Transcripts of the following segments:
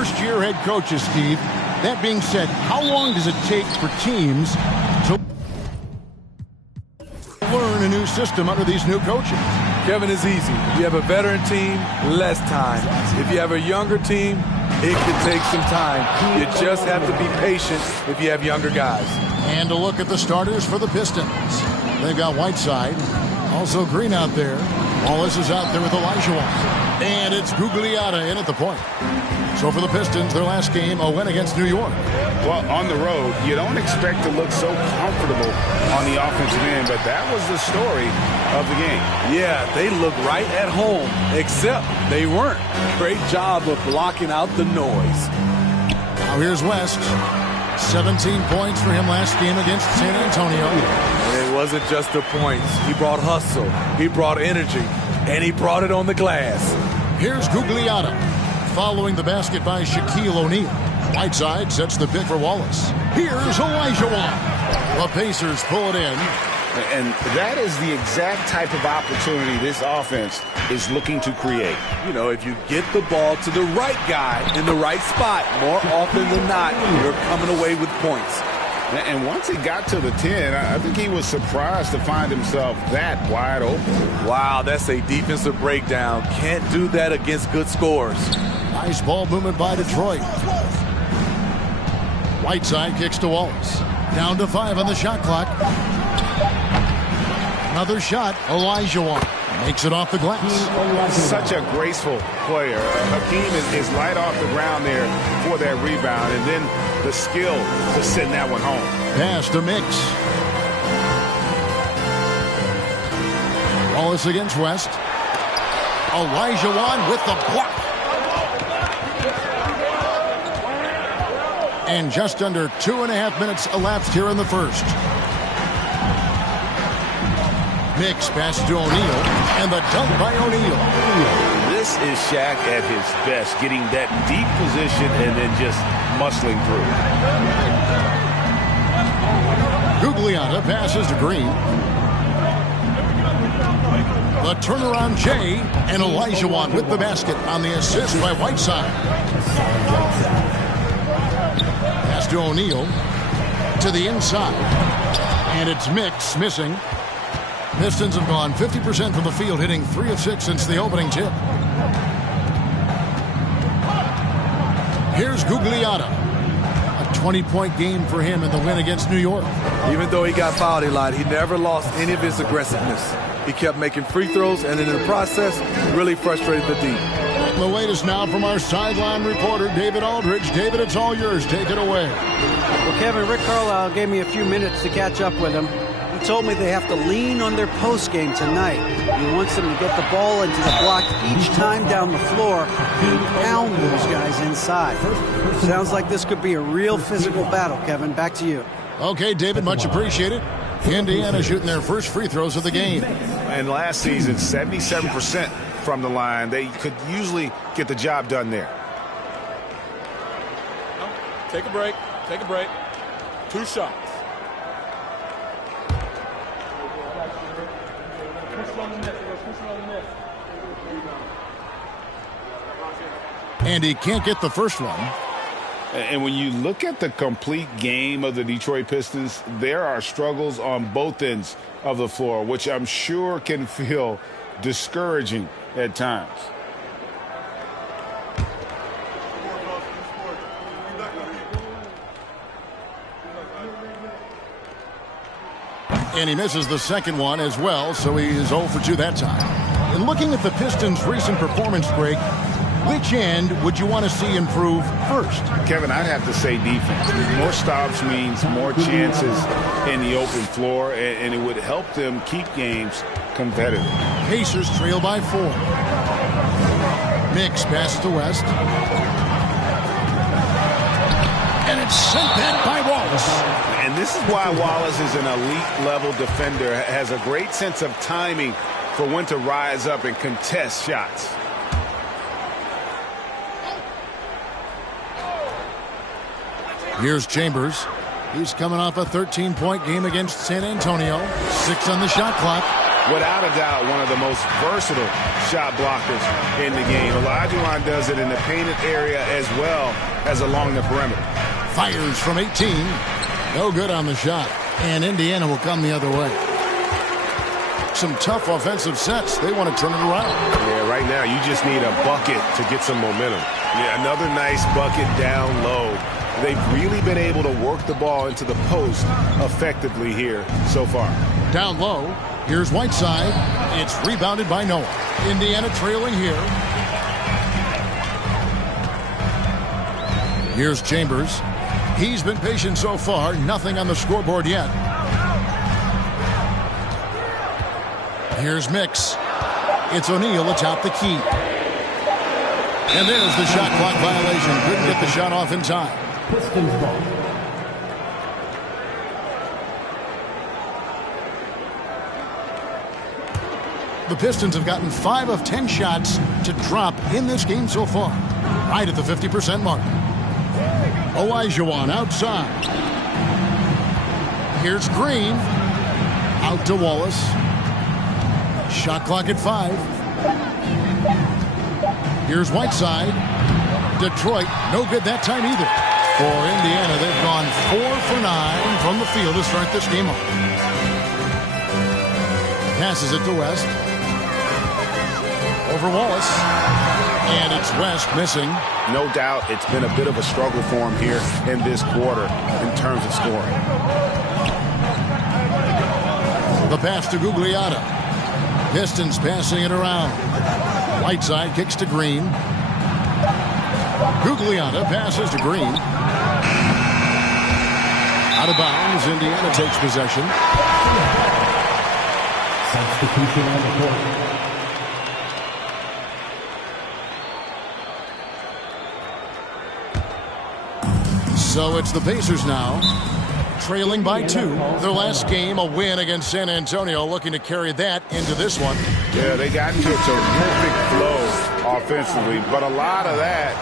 first-year head coaches, Steve. That being said, how long does it take for teams to learn a new system under these new coaches? Kevin, is easy. If you have a veteran team, less time. If you have a younger team, it can take some time. You just have to be patient if you have younger guys. And a look at the starters for the Pistons. They've got Whiteside, also Green out there. Wallace is out there with Olajuwon. And it's Gugliotta in at the point. So for the Pistons, their last game, a win against New York. Well, on the road, you don't expect to look so comfortable on the offensive end, but that was the story of the game. Yeah, they look right at home, except they weren't. Great job of blocking out the noise. Now here's West. 17 points for him last game against San Antonio. And it wasn't just the points. He brought hustle, he brought energy, and he brought it on the glass. Here's Gugliotta, following the basket by Shaquille O'Neal. Whiteside sets the pick for Wallace. Here's Olajuwon. The Pacers pull it in. And that is the exact type of opportunity this offense is looking to create. You know, if you get the ball to the right guy in the right spot, more often than not, you're coming away with points. And once he got to the 10, I think he was surprised to find himself that wide open. Wow, that's a defensive breakdown. Can't do that against good scores. Nice ball movement by Detroit. Whiteside kicks to Wallace. Down to 5 on the shot clock. Another shot. Olajuwon makes it off the glass. Such a graceful player. Hakeem is light off the ground there for that rebound, and then the skill to send that one home. Pass to Mix. Wallace against West. Olajuwon with the block. And just under 2.5 minutes elapsed here in the first. Mix pass to O'Neal, and the dunk by O'Neal. This is Shaq at his best, getting that deep position and then just muscling through. Gugliotta passes to Green. The turnaround Jay, and Olajuwon with the basket on the assist by Whiteside. Pass to O'Neal, to the inside, and it's Mix missing. Pistons have gone 50% from the field, hitting 3 of 6 since the opening tip. Here's Gugliotta. A 20-point game for him in the win against New York. Even though he got fouled a lot, he never lost any of his aggressiveness. He kept making free throws, and in the process, really frustrated the D. The latest now from our sideline reporter, David Aldridge. David, it's all yours. Take it away. Well, Kevin, Rick Carlisle gave me a few minutes to catch up with him. He told me they have to lean on their post game tonight. He wants them to get the ball into the block each time down the floor and pound those guys inside. Sounds like this could be a real physical battle, Kevin. Back to you. Okay, David, much appreciated. Indiana shooting their first free throws of the game. And last season, 77% from the line. They could usually get the job done there. Take a break. Take a break. 2 shots. And he can't get the first one. And when you look at the complete game of the Detroit Pistons, there are struggles on both ends of the floor, which I'm sure can feel discouraging at times. And he misses the second one as well, so he is 0 for 2 that time. And looking at the Pistons' recent performance break, which end would you want to see improve first? Kevin, I'd have to say defense. More stops means more chances in the open floor, and it would help them keep games competitive. Pacers trail by 4. Mix pass to West. And it's sent back by Wallace. And this is why Wallace is an elite-level defender, has a great sense of timing for when to rise up and contest shots. Here's Chambers. He's coming off a 13-point game against San Antonio. 6 on the shot clock. Without a doubt, one of the most versatile shot blockers in the game. Olajuwon does it in the painted area as well as along the perimeter. Fires from 18. No good on the shot. And Indiana will come the other way. Some tough offensive sets. They want to turn it around. Yeah, right now you just need a bucket to get some momentum. Yeah, another nice bucket down low. They've really been able to work the ball into the post effectively here so far. Down low. Here's Whiteside. It's rebounded by Noah. Indiana trailing here. Here's Chambers. He's been patient so far. Nothing on the scoreboard yet. Here's Mix. It's O'Neal atop the key. And there's the shot clock violation. Couldn't get the shot off in time. Pistons ball. The Pistons have gotten 5 of 10 shots to drop in this game so far. Right at the 50% mark. Olajuwon outside. Here's Green. Out to Wallace. Shot clock at 5. Here's Whiteside. Detroit, no good that time either. For Indiana, they've gone 4 for 9 from the field to start this game off. Passes it to West. Over Wallace. And it's West missing. No doubt it's been a bit of a struggle for him here in this quarter in terms of scoring. The pass to Gugliotta. Pistons passing it around. Whiteside kicks to Green. Gugliotta passes to Green. Out of bounds. Indiana takes possession. Substitution on the court. So it's the Pacers now, trailing by 2. Their last game, a win against San Antonio, looking to carry that into this one. Yeah, they got into a terrific flow offensively, but a lot of that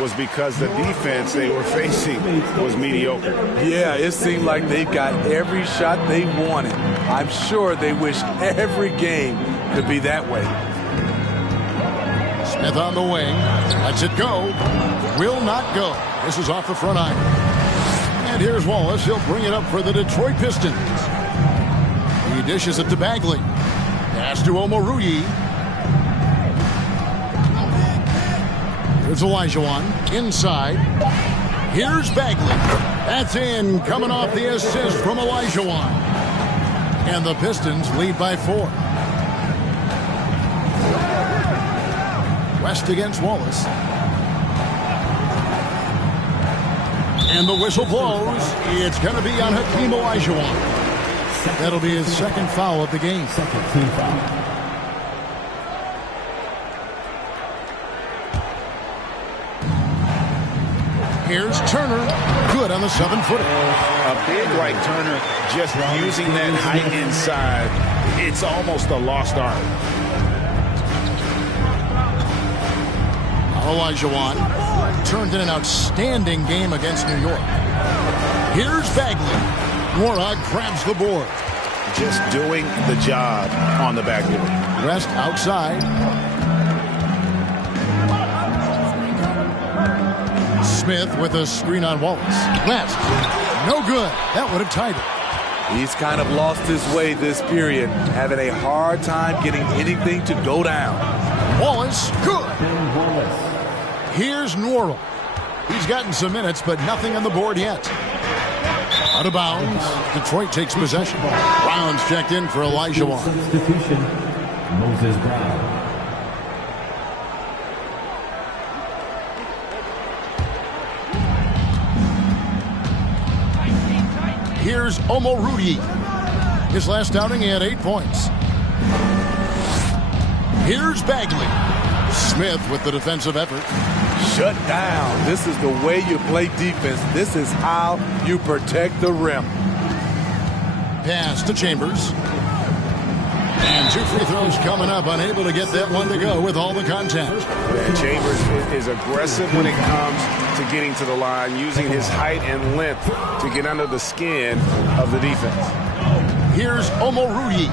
was because the defense they were facing was mediocre. Yeah, it seemed like they got every shot they wanted. I'm sure they wish every game could be that way. Smith on the wing, lets it go, will not go. This is off the front iron. And here's Wallace. He'll bring it up for the Detroit Pistons. He dishes it to Bagley. Pass to Omoruyi. Here's Olajuwon. Inside. Here's Bagley. That's in. Coming off the assist from Olajuwon. And the Pistons lead by 4. West against Wallace. And the whistle blows. It's going to be on Hakeem Olajuwon. That'll be his second foul of the game. Second team foul. Here's Turner. Good on the 7-footer. A big like Turner just using that height inside. It's almost a lost art. Olajuwon turned in an outstanding game against New York. Here's Bagley. Warnock grabs the board. Just doing the job on the backboard. West outside. Smith with a screen on Wallace. West, no good. That would have tied it. He's kind of lost his way this period, having a hard time getting anything to go down. Wallace, good. Ben Wallace. Here's Norrell. He's gotten some minutes, but nothing on the board yet. Out of bounds. Detroit takes possession. Brown's checked in for Olajuwon. Substitution. Moses Brown. Here's Omoruyi. His last outing, he had 8 points. Here's Bagley. Smith with the defensive effort. Shut down. This is the way you play defense. This is how you protect the rim. Pass to Chambers. And 2 free throws coming up. Unable to get that one to go with all the contact. Yeah, Chambers is aggressive when it comes to getting to the line, using his height and length to get under the skin of the defense. Here's Omoruyi.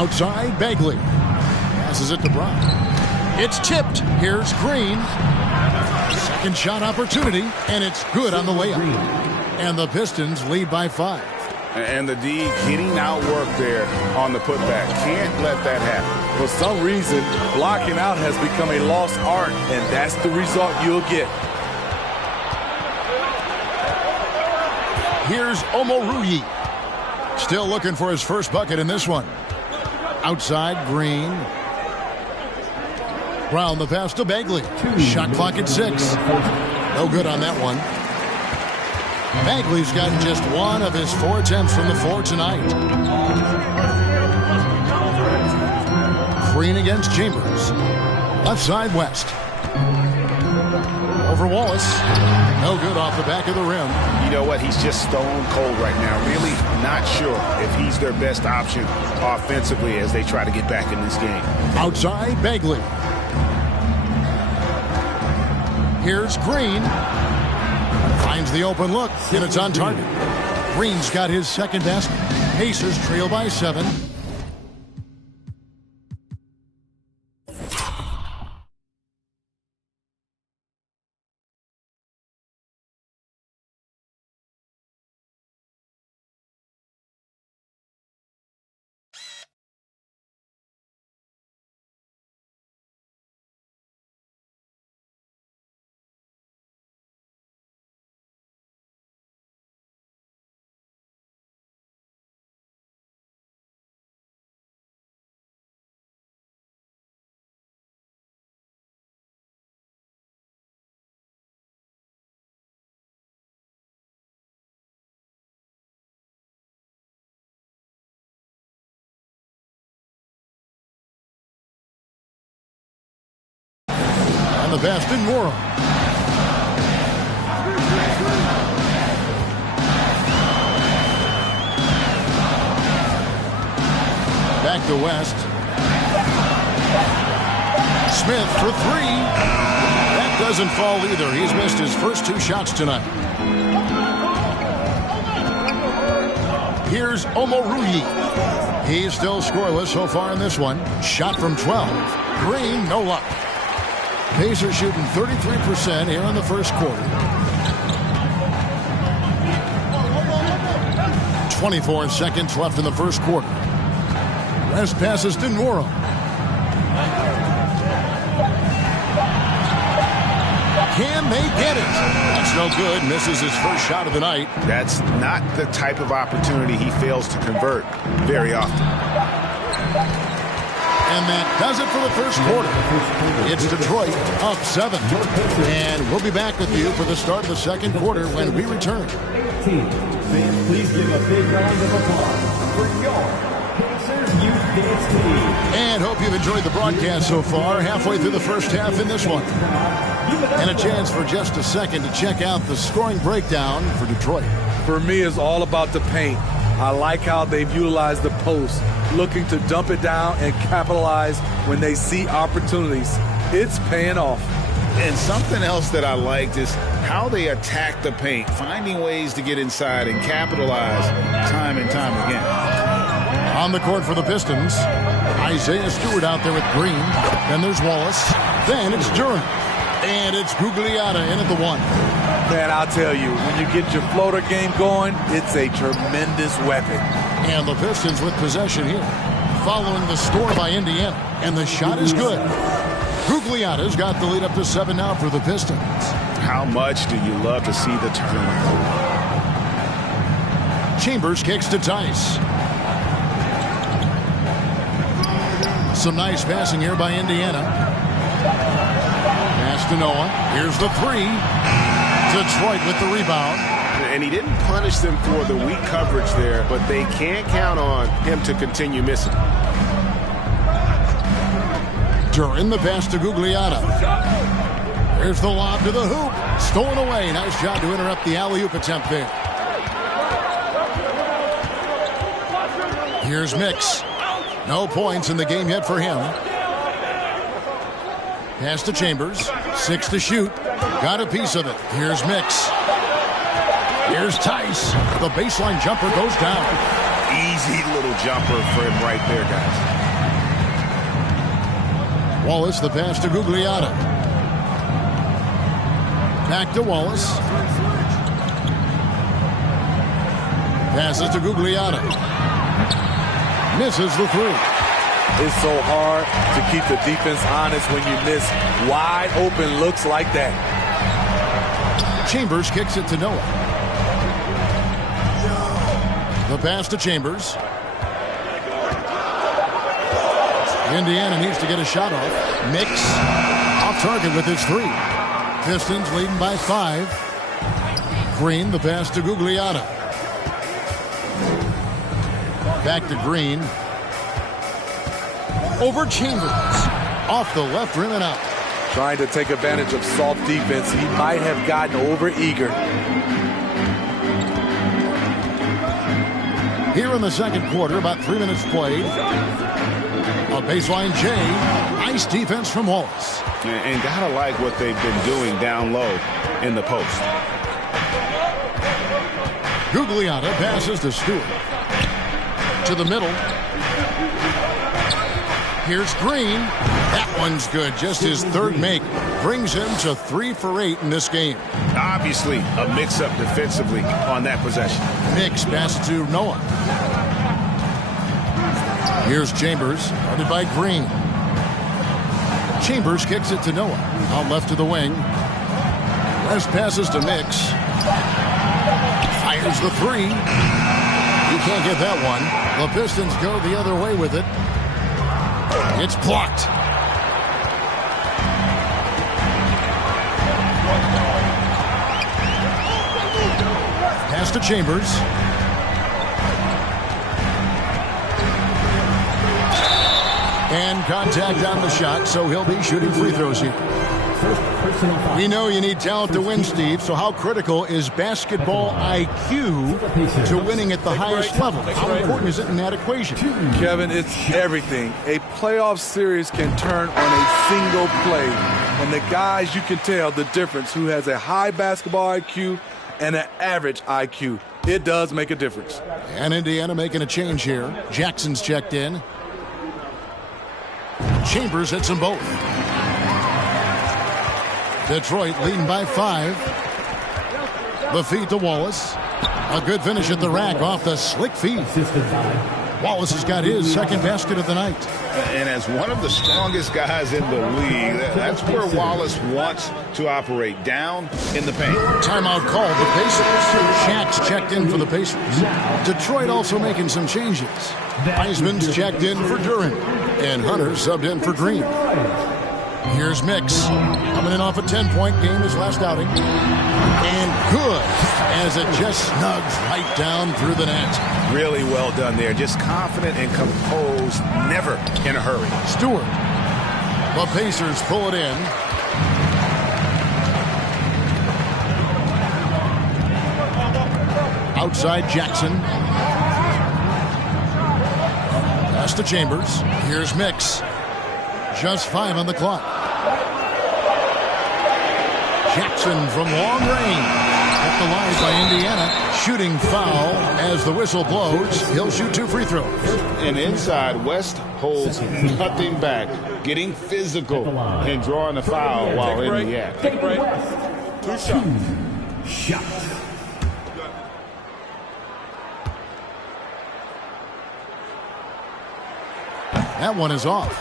Outside, Bagley. Passes it to Brown. It's tipped. Here's Green. Second shot opportunity, and it's good on the layup. And the Pistons lead by 5. And the D getting outworked there on the putback. Can't let that happen. For some reason, blocking out has become a lost art, and that's the result you'll get. Here's Omoruyi. Still looking for his first bucket in this one. Outside, Green. Brown the pass to Bagley. Shot clock at 6. No good on that one. Bagley's gotten just one of his 4 attempts from the floor tonight. Green against Chambers. Left side, West. Over Wallace. No good off the back of the rim. You know what? He's just stone cold right now. Really not sure if he's their best option offensively as they try to get back in this game. Outside, Bagley. Here's Green. Finds the open look, and it's on target. Green's got his second basket. Pacers trail by 7. The best in Moore. Back to West. Smith for 3. That doesn't fall either. He's missed his first 2 shots tonight. Here's Omoruyi. He's still scoreless so far in this one. Shot from 12. Green, no luck. Pacers shooting 33% here in the first quarter. 24 seconds left in the first quarter. West passes to Noro. Can they get it? That's no good. Misses his first shot of the night. That's not the type of opportunity he fails to convert very often. And that does it for the first quarter. It's Detroit up 7. And we'll be back with you for the start of the second quarter when we return. Fans, please give a big round of applause for your Pacers Youth Dance Team. And hope you've enjoyed the broadcast so far. Halfway through the first half in this one. And a chance for just a second to check out the scoring breakdown for Detroit. For me, it's all about the paint. I like how they've utilized the post, looking to dump it down and capitalize when they see opportunities. It's paying off. And something else that I liked is how they attack the paint, finding ways to get inside and capitalize time and time again. On the court for the Pistons, Isaiah Stewart out there with Green. Then there's Wallace. Then it's Duran. And it's Gugliotta in at the 1. Man, I'll tell you, when you get your floater game going, it's a tremendous weapon. And the Pistons with possession here, following the score by Indiana. And the shot is good. Gugliotta's got the lead up to 7 now for the Pistons. How much do you love to see the turnover? Chambers kicks to Tice. Some nice passing here by Indiana. Pass to Noah. Here's the 3. Detroit with the rebound. And he didn't punish them for the weak coverage there, but they can't count on him to continue missing. Duran the pass to Gugliotta. Here's the lob to the hoop. Stolen away. Nice job to interrupt the alley-oop attempt there. Here's Mix. No points in the game yet for him. Pass to Chambers. 6 to shoot. Got a piece of it. Here's Mix. Here's Tice. The baseline jumper goes down. Easy little jumper for him right there, guys. Wallace, the pass to Gugliotta. Back to Wallace. Passes to Gugliotta. Misses the three. It's so hard to keep the defense honest when you miss wide open looks like that. Chambers kicks it to Noah. The pass to Chambers. Indiana needs to get a shot off. Mix off target with his three. Pistons leading by 5. Green, the pass to Gugliotta. Back to Green. Over Chambers. Off the left rim and out. Trying to take advantage of soft defense. He might have gotten over-eager. Here in the second quarter, about 3 minutes played. A baseline J. Nice defense from Wallace. And gotta like what they've been doing down low in the post. Gugliotta passes to Stewart. To the middle. Here's Green. That one's good. Just his third make. Brings him to 3 for 8 in this game. Obviously, a mix-up defensively on that possession. Mix pass to Noah. Here's Chambers, guarded by Green. Chambers kicks it to Noah. Out left to the wing. West passes to Mix. Fires the three. He can't get that one. The Pistons go the other way with it. It's blocked. Pass to Chambers. And contact on the shot, so he'll be shooting free throws here. We know you need talent to win, Steve, so how critical is basketball IQ to winning at the highest level? How important is it in that equation? Kevin, it's everything. A playoff series can turn on a single play. And the guys, you can tell the difference who has a high basketball IQ and an average IQ. It does make a difference. And Indiana making a change here. Jackson's checked in. Chambers hits them both. Detroit leading by 5. The feed to Wallace. A good finish at the rack off the slick feed. Wallace has got his second basket of the night. And as one of the strongest guys in the league, that's where Wallace wants to operate, down in the paint. Timeout called the Pacers. Shaq's checked in for the Pacers. Detroit also making some changes. Heisman's checked in for Duran. And Hunter subbed in for Green. Here's Mix. Coming in off a 10-point game his last outing. And good as it just snugs right down through the net. Really well done there. Just confident and composed, never in a hurry. Stewart. The Pacers pull it in. Outside Jackson. Pass to Chambers. Here's Mix. Just 5 on the clock. Jackson from long range. At the line by Indiana. Shooting foul as the whistle blows. He'll shoot 2 free throws. And inside, West holds nothing back. Getting physical and drawing a foul while in the act. Take a break. 2 shots. That one is off.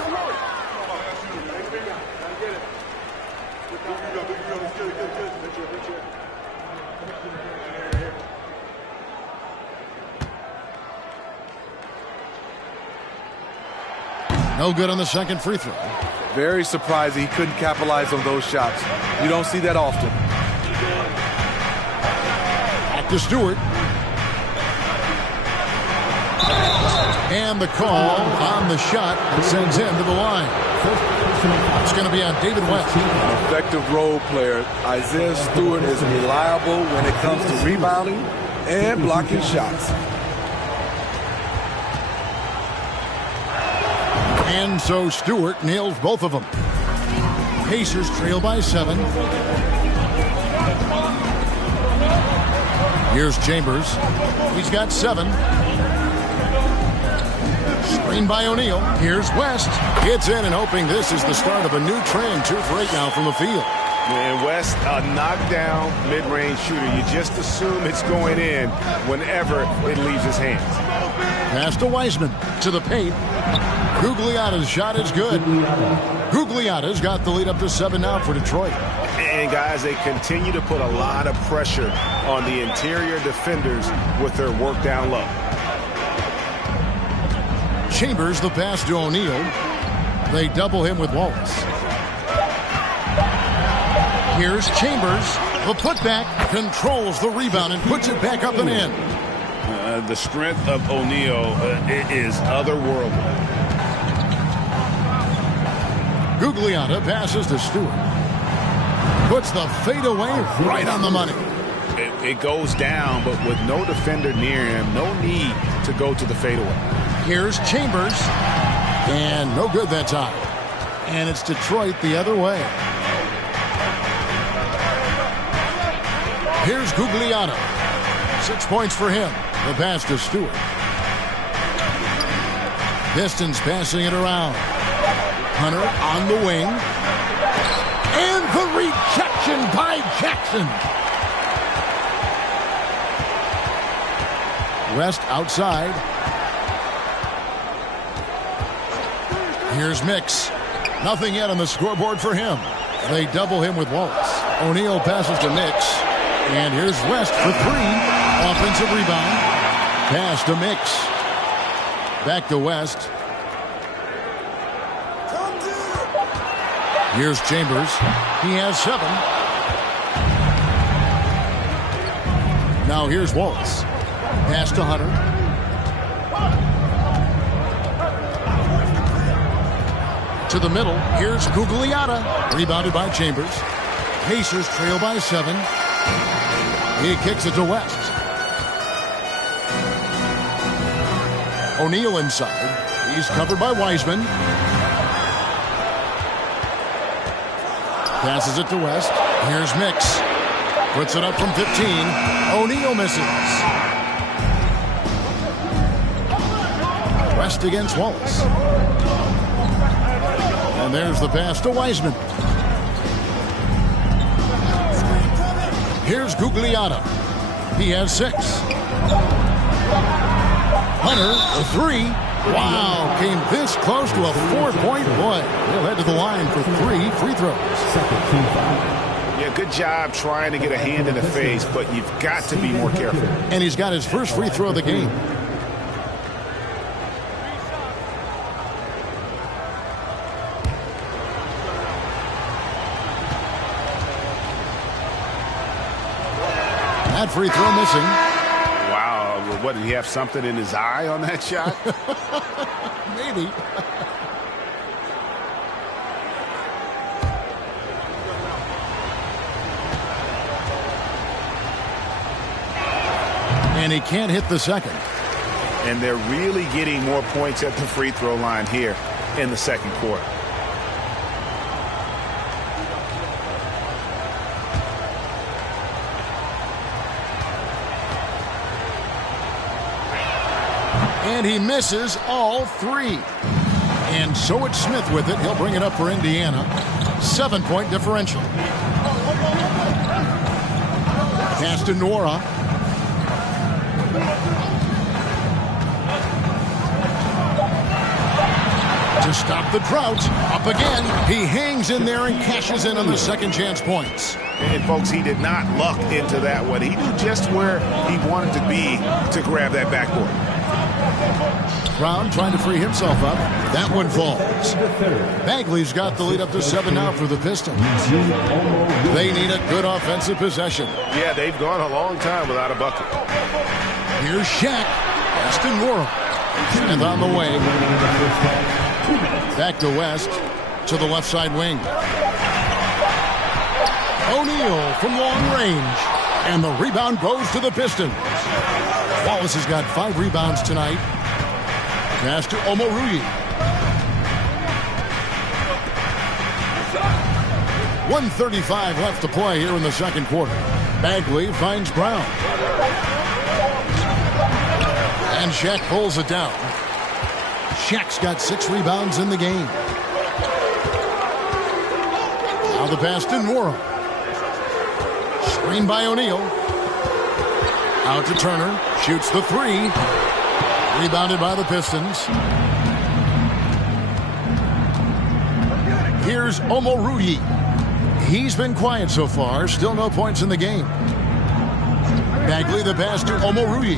No good on the second free throw. Very surprising he couldn't capitalize on those shots. You don't see that often. Back to Stewart. And the call on the shot that sends him to the line. It's going to be on David West. An effective role player. Isaiah Stewart is reliable when it comes to rebounding and blocking shots. And so Stewart nails both of them. Pacers trail by 7. Here's Chambers. He's got 7. Screen by O'Neal. Here's West. Gets in and hoping this is the start of a new trend. 2 for 8 now from the field. And West, a knockdown mid-range shooter. You just assume it's going in whenever it leaves his hands. Pass to Wiseman. To the paint. Gugliotta's shot is good. Gugliotta's got the lead up to 7 now for Detroit. And guys, they continue to put a lot of pressure on the interior defenders with their work down low. Chambers the pass to O'Neal. They double him with Wallace. Here's Chambers. The putback controls the rebound and puts it back up and in. The strength of O'Neal is otherworldly. Gugliotta passes to Stewart. Puts the fadeaway right on the money. It goes down, but with no defender near him, no need to go to the fadeaway. Here's Chambers. And no good that time. And it's Detroit the other way. Here's Gugliotta. 6 points for him. The pass to Stewart. Pistons passing it around. Hunter on the wing. And the rejection by Jackson. West outside. Here's Mix. Nothing yet on the scoreboard for him. They double him with Wallace. O'Neal passes to Mix. And here's West for 3. Offensive rebound. Pass to Mix. Back to West. Here's Chambers. He has 7. Now here's Wallace. Pass to Hunter. To the middle. Here's Gugliotta. Rebounded by Chambers. Pacers trail by 7. He kicks it to West. O'Neal inside. He's covered by Wiseman. Passes it to West. Here's Mix. Puts it up from 15. O'Neal misses. West against Wallace. And there's the pass to Wiseman. Here's Gugliotta. He has 6. Hunter, a 3. Wow, came this close to a 4-point play. He'll head to the line for 3 free throws. Yeah, good job trying to get a hand in the face, but you've got to be more careful. And he's got his first free throw of the game. That free throw missing. Wow, what, did he have something in his eye on that shot? Maybe. And he can't hit the second. And they're really getting more points at the free throw line here in the second quarter. And he misses all 3. And so it's Smith with it. He'll bring it up for Indiana. 7-point differential. Pass to Nora. To stop the drought. Up again. He hangs in there and cashes in on the second chance points. And folks, he did not luck into that one. He knew just where he wanted to be to grab that backboard. Brown trying to free himself up. That one falls. Bagley's got the lead up to 7 now for the Pistons. They need a good offensive possession. Yeah, they've gone a long time without a bucket. Here's Shaq. Aston Nora. Smith on the way. Back to West. To the left side wing. O'Neal from long range. And the rebound goes to the Pistons. Wallace has got 5 rebounds tonight. Pass to Omoruyi. 1:35 left to play here in the second quarter. Bagley finds Brown. And Shaq pulls it down. Shaq's got 6 rebounds in the game. Now the pass to Nora. Screen by O'Neal. Out to Turner. Shoots the 3. Rebounded by the Pistons. Here's Omoruyi. He's been quiet so far. Still no points in the game. Bagley the pass to Omoruyi.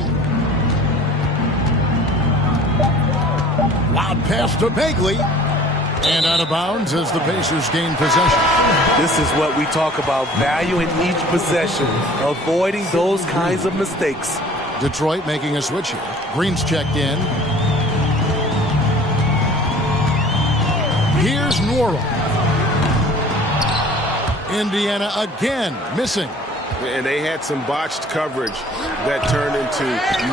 Loud pass to Bagley. And out of bounds as the Pacers gain possession. This is what we talk about, value in each possession, avoiding those kinds of mistakes. Detroit making a switch here. Green's checked in. Here's Nora. Indiana again missing. And they had some botched coverage that turned into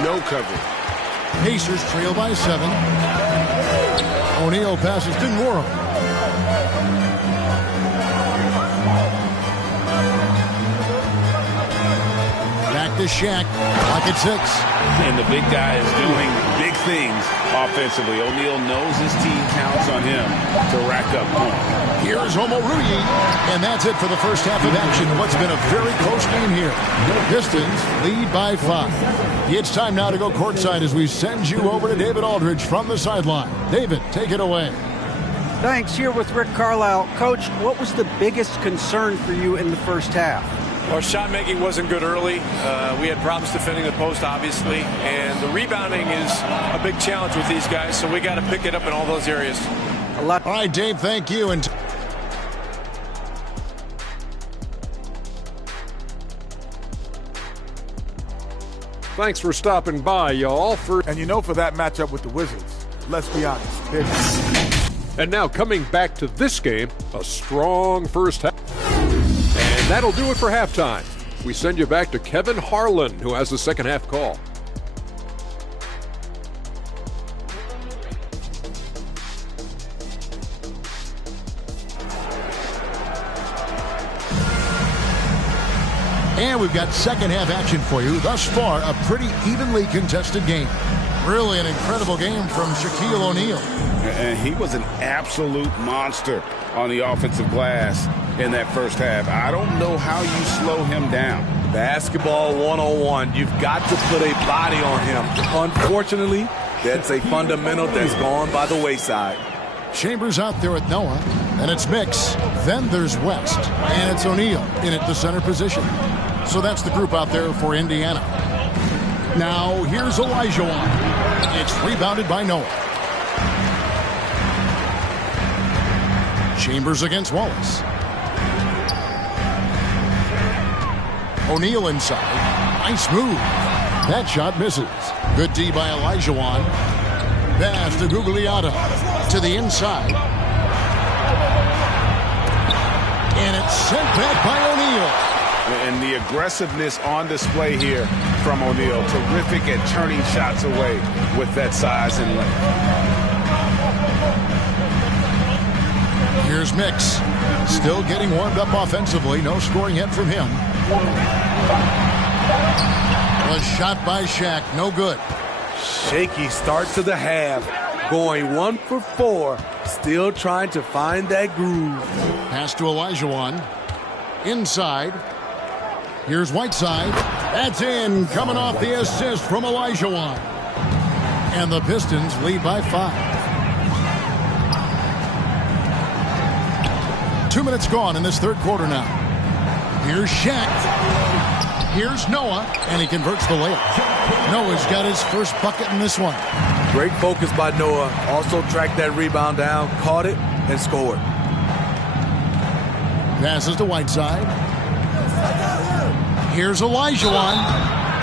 no coverage. Pacers trail by 7. O'Neal passes to Nora. Back to Shaq. Clock at 6. And the big guy is doing big things offensively. O'Neal knows his team counts on him to rack up points. Here's Omoruyi, and that's it for the first half of action. What's been a very close game here. The Pistons lead by 5. It's time now to go courtside as we send you over to David Aldridge from the sideline. David, take it away. Thanks. Here with Rick Carlisle. Coach, what was the biggest concern for you in the first half? Our shot making wasn't good early. We had problems defending the post, obviously, and the rebounding is a big challenge with these guys, so we got to pick it up in all those areas. All right, Dave, thank you. And thanks for stopping by, y'all. And you know, for that matchup with the Wizards, let's be honest, they're And now coming back to this game, a strong first half. And that'll do it for halftime. We send you back to Kevin Harlan, who has the second half call. And we've got second half action for you. Thus far, a pretty evenly contested game. Really an incredible game from Shaquille O'Neal. And he was an absolute monster on the offensive glass in that first half. I don't know how you slow him down. Basketball 101. You've got to put a body on him. Unfortunately, that's a fundamental that's gone by the wayside. Chambers out there with Noah, and it's Mix. Then there's West, and it's O'Neal in at the center position. So that's the group out there for Indiana. Now, here's Olajuwon. It's rebounded by Noah. Chambers against Wallace. O'Neal inside. Nice move. That shot misses. Good D by Olajuwon. Pass to Gugliotta. To the inside. And it's sent back by O'Neal. And the aggressiveness on display here from O'Neal. Terrific at turning shots away with that size and length. Here's Mix. Still getting warmed up offensively. No scoring yet from him. Was shot by Shaq. No good. Shaky start to the half. Going 1 for 4. Still trying to find that groove. Pass to Olajuwon. Inside. Here's Whiteside. That's in. Coming off the assist from Olajuwon. And the Pistons lead by 5. 2 minutes gone in this third quarter now. Here's Shaq. Here's Noah. And he converts the layup. Noah's got his first bucket in this one. Great focus by Noah. Also tracked that rebound down, caught it, and scored. Passes to Whiteside. Here's Olajuwon.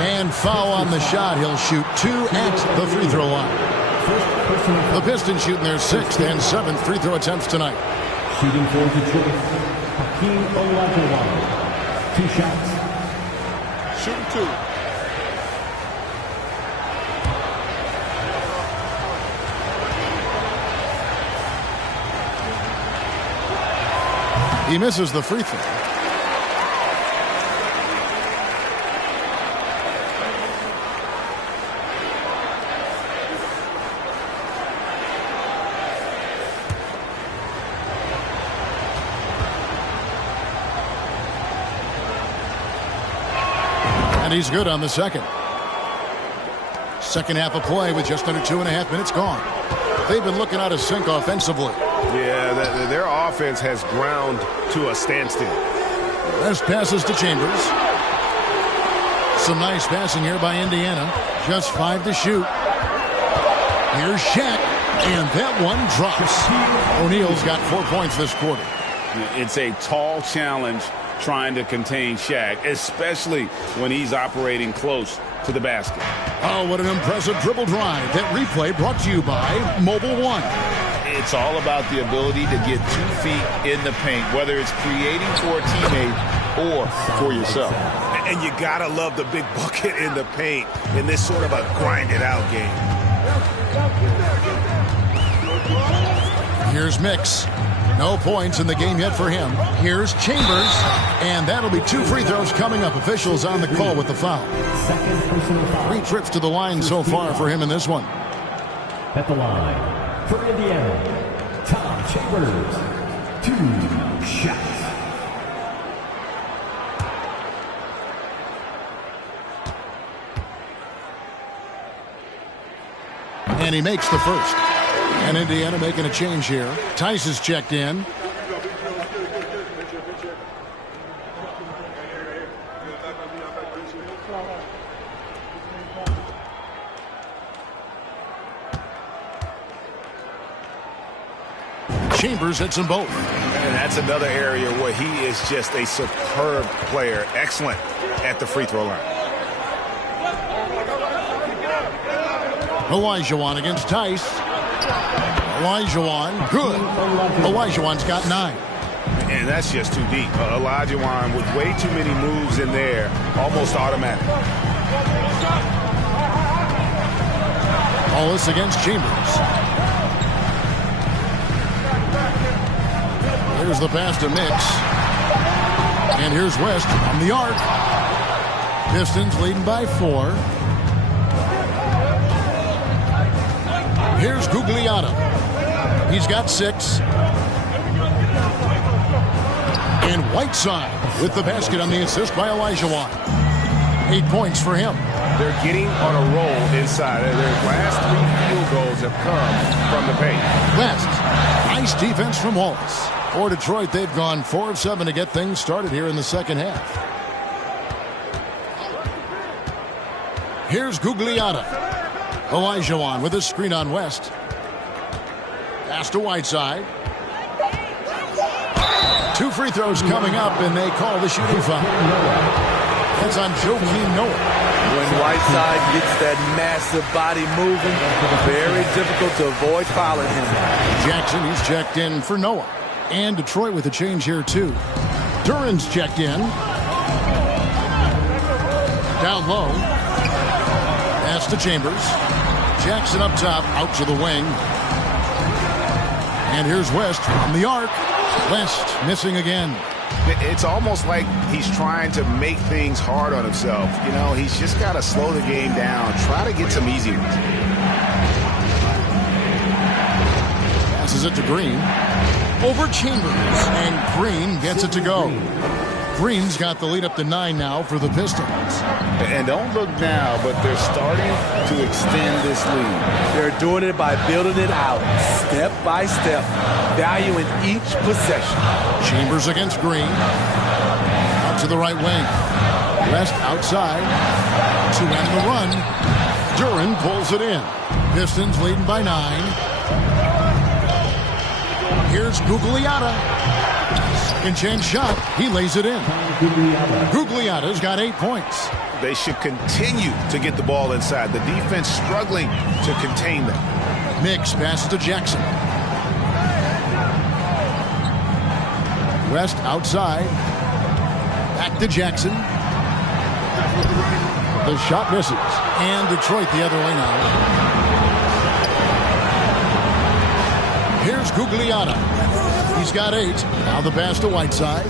And foul on the shot. He'll shoot 2 at the free throw line. The Pistons shooting their 6th and 7th free throw attempts tonight. Shooting for Detroit, Hakeem Olajuwon. 2 shots. Shooting 2. He misses the free throw. And he's good on the second. Second half of play with just under 2.5 minutes gone. They've been looking out of sync offensively. Yeah, their offense has ground to a standstill. West passes to Chambers. Some nice passing here by Indiana. Just 5 to shoot. Here's Shaq, and that one drops. O'Neal's got 4 points this quarter. It's a tall challenge trying to contain Shaq, especially when he's operating close to the basket. Oh, what an impressive dribble drive. That replay brought to you by Mobile One. It's all about the ability to get 2 feet in the paint, whether it's creating for a teammate or for yourself. And you gotta love the big bucket in the paint in this sort of a grind-it-out game. Here's Mix. No points in the game yet for him. Here's Chambers, and that'll be 2 free throws coming up. Officials on the call with the foul. 3 trips to the line so far for him in this one. At the line for Indiana, Tom Chambers, 2 shots. And he makes the first. And Indiana making a change here. Tice is checked in. Chambers hits them both. And that's another area where he is just a superb player. Excellent at the free throw line. Olajuwon against Tice. Olajuwon, good. Olajuwon's got 9. And that's just too deep. Olajuwon with way too many moves in there, almost automatic. Wallace against Chambers. Here's the pass to Mix. And here's West on the arc. Pistons leading by 4. Here's Gugliotta. He's got 6. And Whiteside with the basket on the assist by Olajuwon. 8 points for him. They're getting on a roll inside. Their last 3 field goals have come from the paint. West, nice defense from Wallace. For Detroit, they've gone 4 of 7 to get things started here in the second half. Here's Gugliotta. Olajuwon with a screen on West. Pass to Whiteside. 2 free throws coming up, and they call the shooting foul. That's on Joakim Noah. When Whiteside gets that massive body moving, very difficult to avoid fouling him. Jackson, he's checked in for Noah. And Detroit with a change here, too. Duran's checked in. Down low. Pass to Chambers. Jackson up top, out to the wing. And here's West from the arc. West missing again. It's almost like he's trying to make things hard on himself. You know, he's just got to slow the game down. Try to get some easy ones. Passes it to Green. Over Chambers. And Green gets it to go. Green's got the lead up to 9 now for the Pistons. And don't look now, but they're starting to extend this lead. They're doing it by building it out, step by step, valuing each possession. Chambers against Green. Out to the right wing. West outside. To end the run. Duran pulls it in. Pistons leading by 9. Here's Gugliotta. Second chance shot. He lays it in. Gugliotta's got 8 points. They should continue to get the ball inside. The defense struggling to contain them. Mix passes to Jackson. West outside. Back to Jackson. The shot misses. And Detroit the other way now. Here's Gugliotta. He's got 8. Now the pass to Whiteside.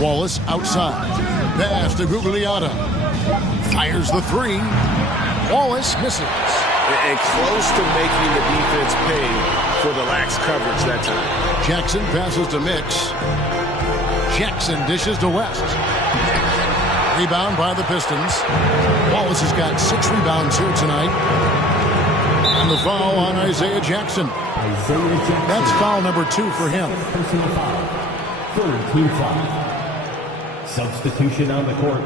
Wallace outside. Pass to Gugliotta. Fires the 3. Wallace misses. And close to making the defense pay for the lax coverage that time. Jackson passes to Mix. Jackson dishes to West. Rebound by the Pistons. Wallace has got 6 rebounds here tonight. And the foul on Isaiah Jackson. That's foul number 2 for him. Personal foul. Third team foul. Substitution on the court.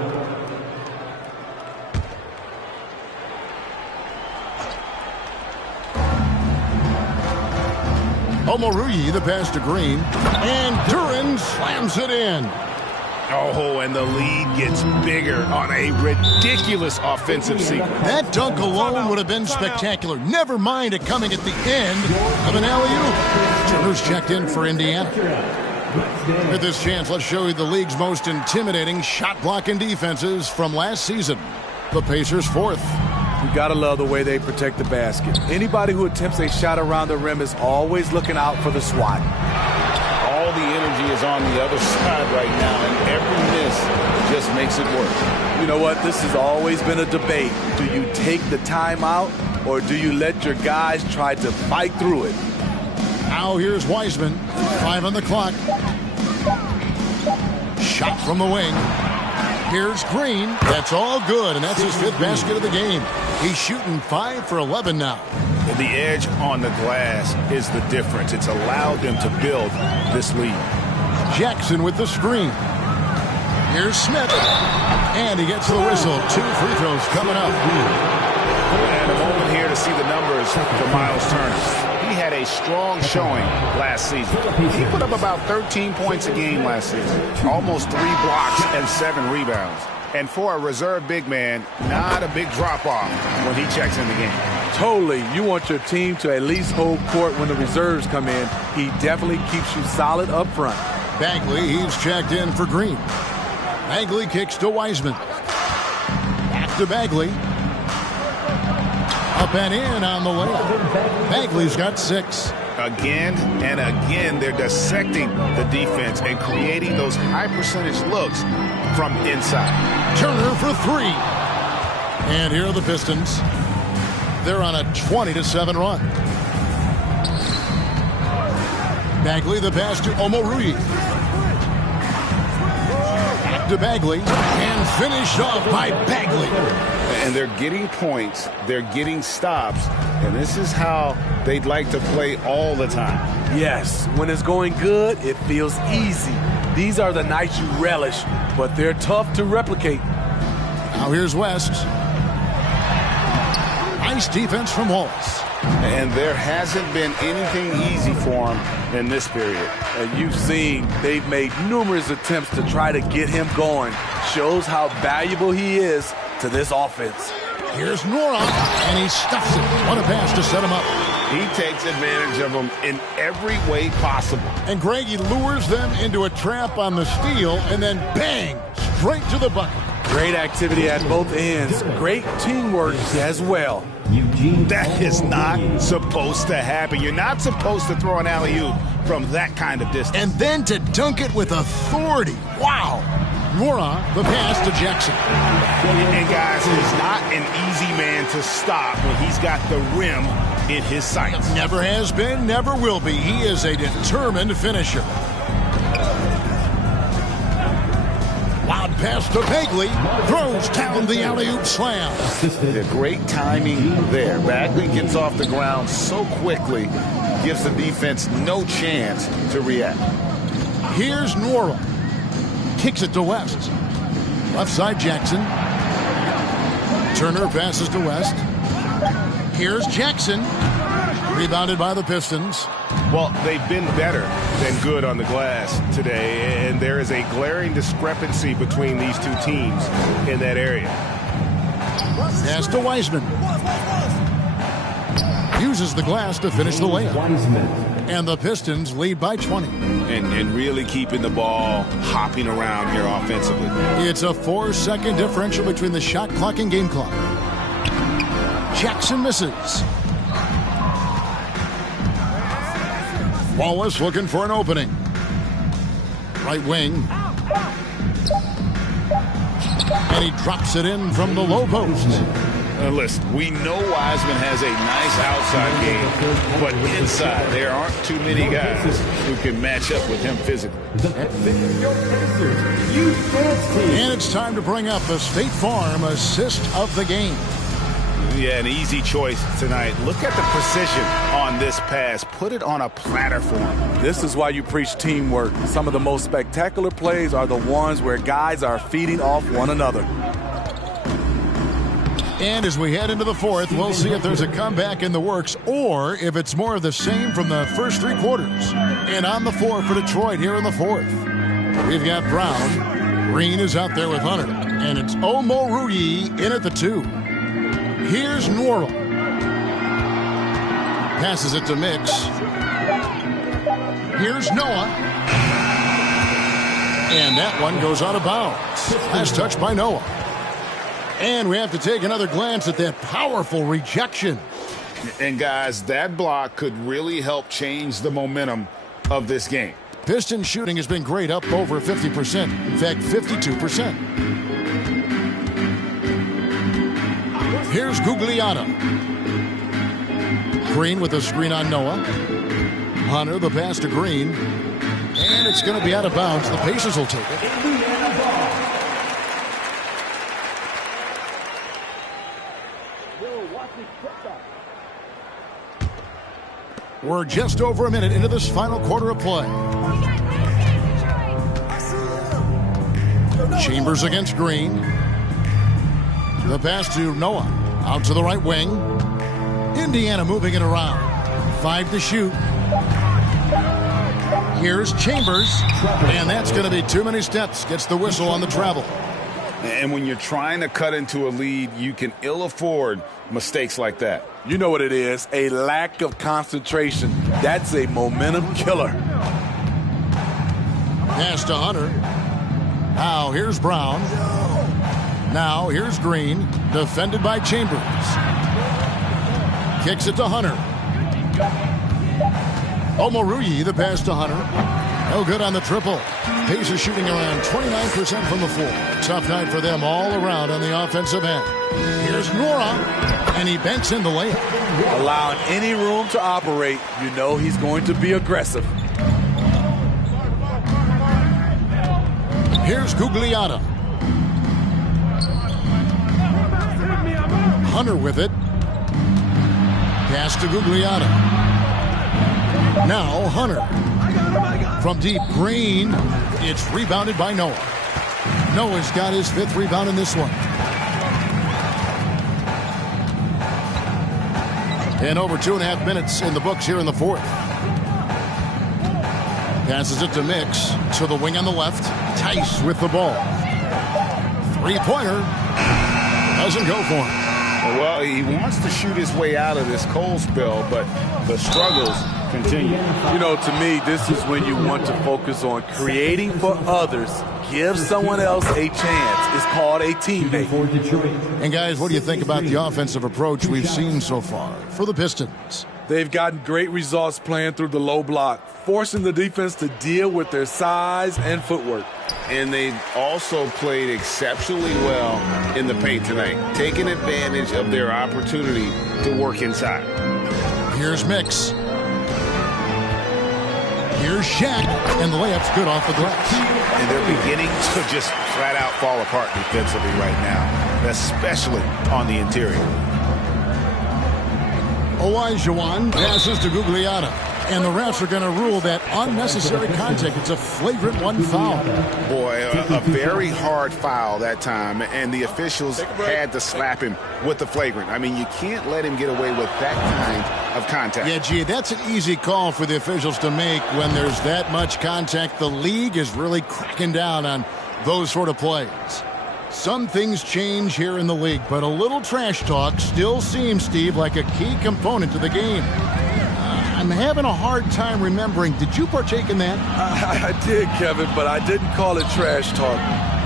Omoruyi, the pass to Green. And Duran slams it in. Oh, and the lead gets bigger on a ridiculous offensive sequence. That dunk alone would have been spectacular. Never mind it coming at the end of an alley-oop. Turner's checked in for Indiana. With this chance, let's show you the league's most intimidating shot-blocking defenses from last season. The Pacers 4th. You gotta love the way they protect the basket. Anybody who attempts a shot around the rim is always looking out for the swat. All the energy is on the other side right now, and every miss just makes it worse. You know what? This has always been a debate. Do you take the timeout, or do you let your guys try to fight through it? Now here's Wiseman. 5 on the clock. Shot from the wing. Here's Green. That's all good, and that's his 5th basket of the game. He's shooting 5 for 11 now. The edge on the glass is the difference. It's allowed them to build this lead. Jackson with the screen. Here's Smith. And he gets the whistle. 2 free throws coming up. And a moment here to see the numbers for Miles Turner. He had a strong showing last season. He put up about 13 points a game last season. Almost 3 blocks and 7 rebounds. And for a reserve big man, not a big drop-off when he checks in the game. Totally. You want your team to at least hold court when the reserves come in. He definitely keeps you solid up front. Bagley, he's checked in for Green. Bagley kicks to Wiseman. Back to Bagley. Up and in on the layup. Bagley's got 6. Again and again, they're dissecting the defense and creating those high-percentage looks from inside. Turner for 3. And here are the Pistons. They're on a 20-7 run. Bagley, the pass to Omoruyi. Back to Bagley. And finished off by Bagley. And they're getting points. They're getting stops. And this is how they'd like to play all the time. Yes, when it's going good, it feels easy. These are the nights you relish, but they're tough to replicate. Now here's West. Nice defense from Wallace. And there hasn't been anything easy for him in this period. And you've seen they've made numerous attempts to try to get him going. Shows how valuable he is to this offense. Here's Nora, and he stuffs it. What a pass to set him up. He takes advantage of them in every way possible. And Greg, he lures them into a trap on the steal, and then bang, straight to the bucket. Great activity at both ends. Great teamwork as well. That is not supposed to happen. You're not supposed to throw an alley-oop from that kind of distance. And then to dunk it with authority. Wow. Nora, the pass to Jackson. And guys, he's not an easy man to stop when he's got the rim in his sights. Never has been, never will be. He is a determined finisher. Loud pass to Bagley. Throws down the alley-oop slam. The great timing there. Bagley gets off the ground so quickly, gives the defense no chance to react. Here's Nora. Kicks it to West. Left side Jackson. Turner passes to West. Here's Jackson. Rebounded by the Pistons. Well, they've been better than good on the glass today, and there is a glaring discrepancy between these two teams in that area. Pass to Wiseman. Uses the glass to finish the layup. And the Pistons lead by 20. And really keeping the ball hopping around here offensively. It's a 4-second differential between the shot clock and game clock. Jackson misses. Wallace looking for an opening. Right wing. And he drops it in from the low post. Listen, we know Wiseman has a nice outside game, but inside there aren't too many guys who can match up with him physically. And it's time to bring up the State Farm assist of the game. Yeah, an easy choice tonight. Look at the precision on this pass. Put it on a platter for him. This is why you preach teamwork. Some of the most spectacular plays are the ones where guys are feeding off one another. And as we head into the fourth, we'll see if there's a comeback in the works or if it's more of the same from the first three quarters. And on the floor for Detroit here in the fourth, we've got Brown. Green is out there with Hunter. And it's Omoruyi in at the 2. Here's Norrell. Passes it to Mix. Here's Noah. And that one goes out of bounds. Last touch by Noah. And we have to take another glance at that powerful rejection. And guys, that block could really help change the momentum of this game. Piston shooting has been great, up over 50%. In fact, 52%. Here's Gugliotta. Green with a screen on Noah. Hunter, the pass to Green. And it's going to be out of bounds. The Pacers will take it. We're just over a minute into this final quarter of play. Chambers against Green. The pass to Noah. Out to the right wing. Indiana moving it around. 5 to shoot. Here's Chambers. And that's going to be too many steps. Gets the whistle on the travel. And when you're trying to cut into a lead, you can ill afford mistakes like that. You know what it is, a lack of concentration. That's a momentum killer. Pass to Hunter. Now here's Brown. Now here's Green. Defended by Chambers. Kicks it to Hunter. Omoruyi, the pass to Hunter. No good on the triple. Pacers shooting around 29% from the floor. Tough night for them all around on the offensive end. Here's Nora, and he banks in the layup. Allowing any room to operate, you know he's going to be aggressive. Here's Gugliotta. Hunter with it. Pass to Gugliotta. Now Hunter. From deep, Green. It's rebounded by Noah. Noah's got his 5th rebound in this one. And over 2.5 minutes in the books here in the fourth. Passes it to Mix. To the wing on the left. Tice with the ball. 3-pointer. Doesn't go for him. Well, he wants to shoot his way out of this cold spell, but the struggles continue. You know, to me, this is when you want to focus on creating for others. Give someone else a chance. It's called a teammate. And guys, what do you think about the offensive approach we've seen so far for the Pistons? They've gotten great results playing through the low block, forcing the defense to deal with their size and footwork. And they've also played exceptionally well in the paint tonight, taking advantage of their opportunity to work inside. Here's Mix. Here's Shaq, and the layup's good off the glass. And they're beginning to just flat out fall apart defensively right now, especially on the interior. Olajuwon passes to Gugliotta, and the refs are going to rule that unnecessary contact. It's a flagrant 1 foul. Boy, a very hard foul that time, and the officials had to slap him with the flagrant. I mean, you can't let him get away with that kind of contact. Yeah, gee, that's an easy call for the officials to make when there's that much contact. The league is really cracking down on those sort of plays. Some things change here in the league, but a little trash talk still seems, Steve, like a key component to the game. I'm having a hard time remembering. Did you partake in that? I did, Kevin, but I didn't call it trash talk.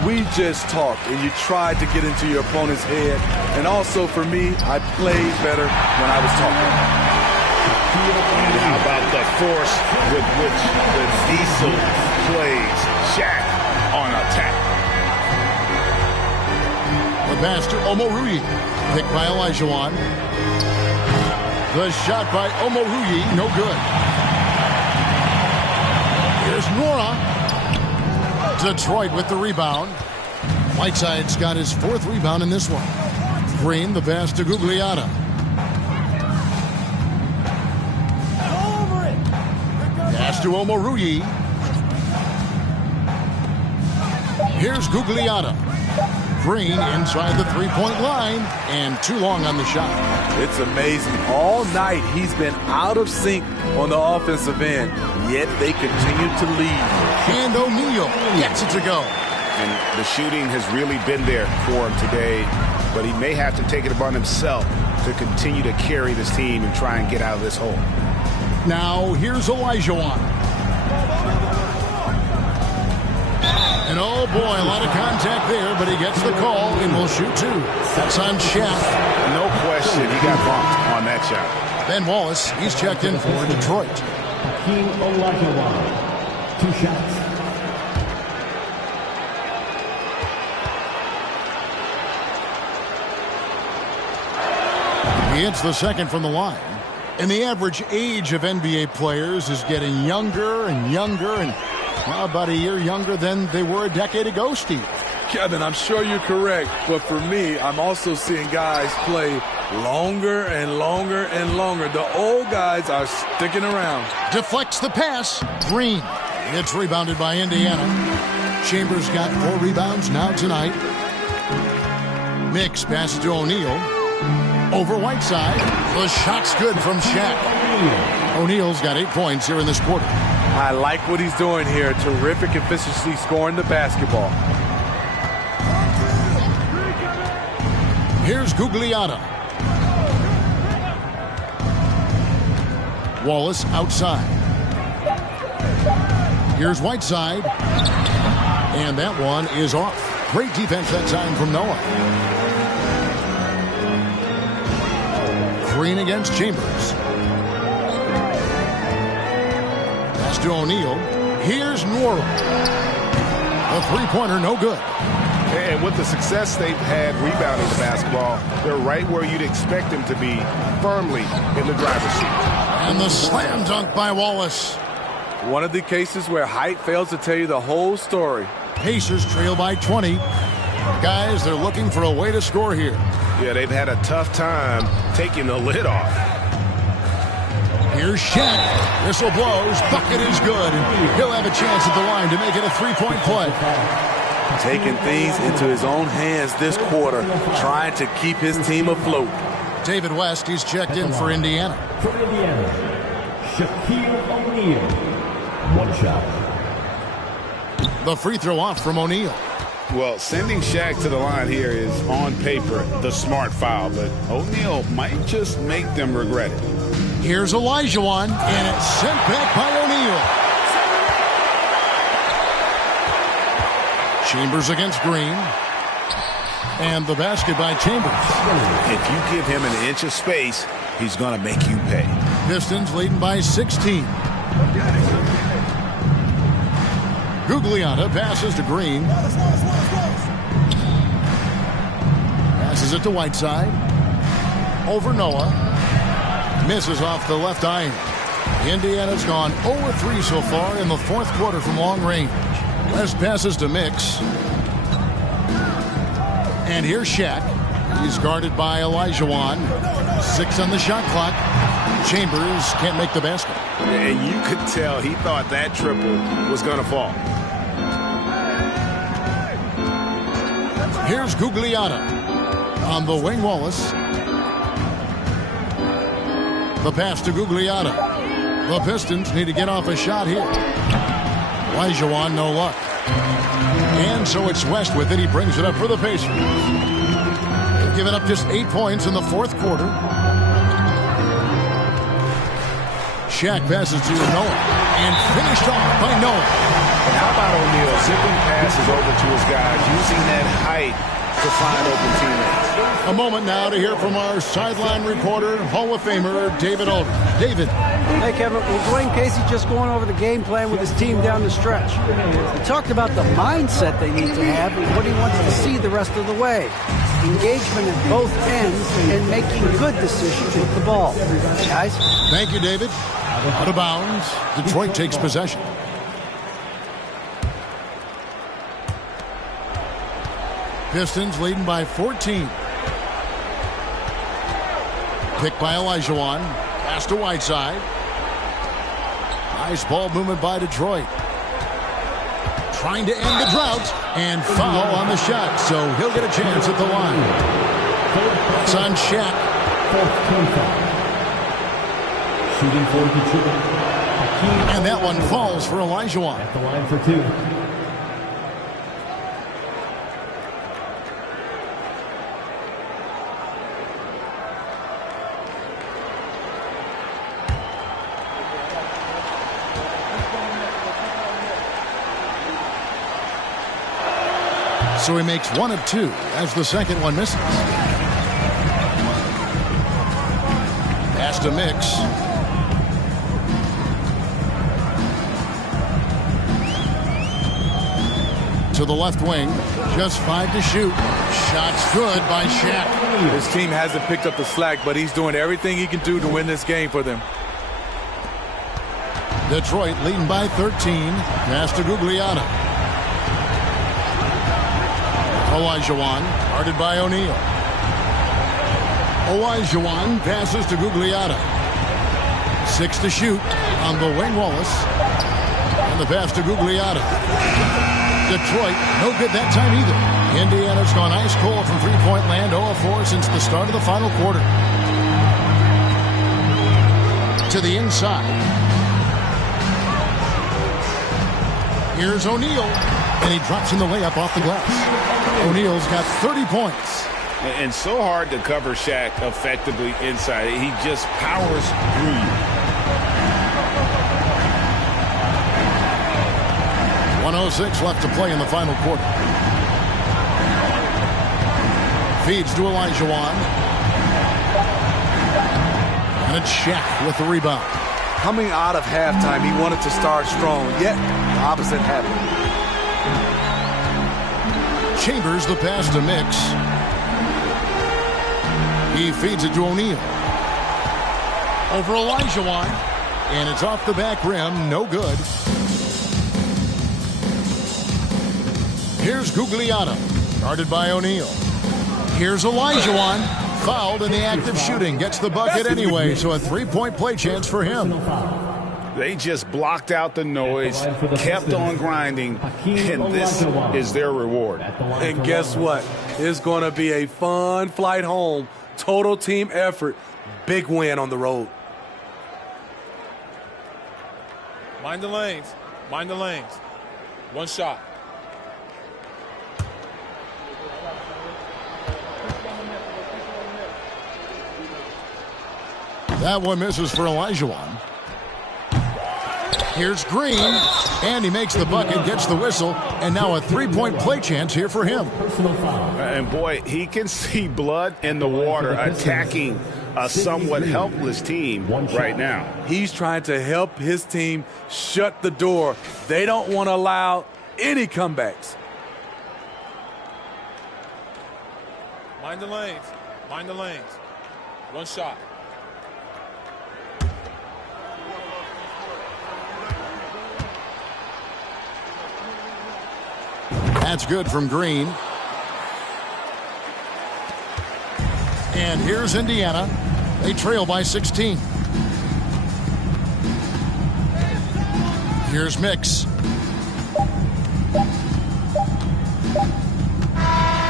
We just talked, and you tried to get into your opponent's head. And also, for me, I played better when I was talking. And how about the force with which the Diesel plays Shaq on attack? The pass to Omoruyi. Picked by Olajuwon. The shot by Omoruyi, no good. Here's Nora. Detroit with the rebound. Whiteside's got his 4th rebound in this one. Green, the pass to Gugliotta. Pass to Omoruyi. Here's Gugliotta. Green inside the 3-point line, and too long on the shot. It's amazing. All night he's been out of sync on the offensive end, yet they continue to lead. And O'Neal gets it to go. And the shooting has really been there for him today, but he may have to take it upon himself to continue to carry this team and try and get out of this hole. Now here's Olajuwon. And oh boy, a lot of contact there, but he gets the call and will shoot 2. That's on Shaq. No question, he got bumped on that shot. Ben Wallace, he's checked in for Detroit. Hakeem Olajuwon, 2 shots. He hits the second from the line. And the average age of NBA players is getting younger and younger, and about a year younger than they were a decade ago, Steve. Kevin, I'm sure you're correct, but for me, I'm also seeing guys play longer and longer and longer. The old guys are sticking around. Deflects the pass. Green. It's rebounded by Indiana. Chambers got 4 rebounds now tonight. Mix passes to O'Neal. Over Whiteside. The shot's good from Shaq. O'Neal's got 8 points here in this quarter. I like what he's doing here. Terrific efficiency scoring the basketball. Here's Gugliotta. Wallace outside. Here's Whiteside. And that one is off. Great defense that time from Noah. Green against Chambers. Pass to O'Neal. Here's Nora. A 3-pointer, no good. And with the success they've had rebounding the basketball, they're right where you'd expect them to be, firmly in the driver's seat. And the slam dunk by Wallace. One of the cases where height fails to tell you the whole story. Pacers trail by 20. Guys, they're looking for a way to score here. Yeah, they've had a tough time taking the lid off. Here's Shaq. Whistle blows. Bucket is good. He'll have a chance at the line to make it a 3-point play. Taking things into his own hands this quarter, trying to keep his team afloat. David West, he's checked in for Indiana. For Indiana, Shaquille O'Neal, 1 shot. The free throw off from O'Neal. Well, sending Shaq to the line here is, on paper, the smart foul, but O'Neal might just make them regret it. Here's Olajuwon, and it's sent back by O'Neal. Chambers against Green. And the basket by Chambers. If you give him an inch of space, he's going to make you pay. Pistons leading by 16. Gugliotta passes to Green. Passes it to Whiteside. Over Noah. Misses off the left iron. Indiana's gone 0-3 so far in the 4th quarter from long range. West passes to Mix. And here's Shaq. He's guarded by Olajuwon. 6 on the shot clock. Chambers can't make the basket. And you could tell he thought that triple was going to fall. Here's Gugliotta. On the wing, Wallace. The pass to Gugliotta. The Pistons need to get off a shot here. Olajuwon, no luck. And so it's West with it. He brings it up for the Pacers. They've given up just 8 points in the 4th quarter. Shaq passes to Noah. And finished off by Noah. And how about O'Neal zipping passes over to his guys, using that height to find open teammates. A moment now to hear from our sideline reporter, Hall of Famer David Aldridge. David. Hey, Kevin. Well, Dwayne Casey just going over the game plan with his team down the stretch. He talked about the mindset they need to have and what he wants to see the rest of the way. engagement at both ends, and making good decisions with the ball. Guys? Thank you, David. Out of bounds. Detroit takes possession. Pistons leading by 14. Picked by Olajuwon. Pass to Whiteside. Nice ball movement by Detroit. Trying to end the drought. And foul on the shot. So he'll get a chance at the line. It's on Shaq. Shooting for Detroit. And that one falls for Olajuwon. At the line for two. So he makes 1 of 2 as the second one misses. Pass to Mix. To the left wing. Just 5 to shoot. Shot's good by Shaq. His team hasn't picked up the slack, but he's doing everything he can do to win this game for them. Detroit leading by 13. Pass to Gugliotta. Olajuwon, guarded by O'Neal. Olajuwon passes to Gugliotta. 6 to shoot on the wing. Wallace. And the pass to Gugliotta. Detroit, no good that time either. Indiana's gone ice cold from three-point land, 0 of 4 since the start of the final quarter. To the inside. Here's O'Neal, and he drops in the layup off the glass. O'Neal's got 30 points. And so hard to cover Shaq effectively inside. He just powers through you. 1:06 left to play in the final quarter. Feeds to Olajuwon. And it's Shaq with the rebound. Coming out of halftime, he wanted to start strong, yet the opposite happened. Chambers the pass to Mix. He feeds it to O'Neal. Over Olajuwon. And it's off the back rim. No good. Here's Gugliotta. Guarded by O'Neal. Here's Olajuwon. Fouled in the act of shooting. Gets the bucket anyway. So a three-point play chance for him. They just blocked out the noise, kept on grinding, and this is their reward. And guess what? It's going to be a fun flight home. Total team effort. Big win on the road. Mind the lanes. Mind the lanes. One shot. That one misses for Olajuwon. Here's Green, and he makes the bucket, gets the whistle, and now a three-point play chance here for him. And boy, he can see blood in the water attacking a somewhat helpless team right now. He's trying to help his team shut the door. They don't want to allow any comebacks. Mind the lanes. Mind the lanes. One shot. That's good from Green. And here's Indiana. They trail by 16. Here's Mix.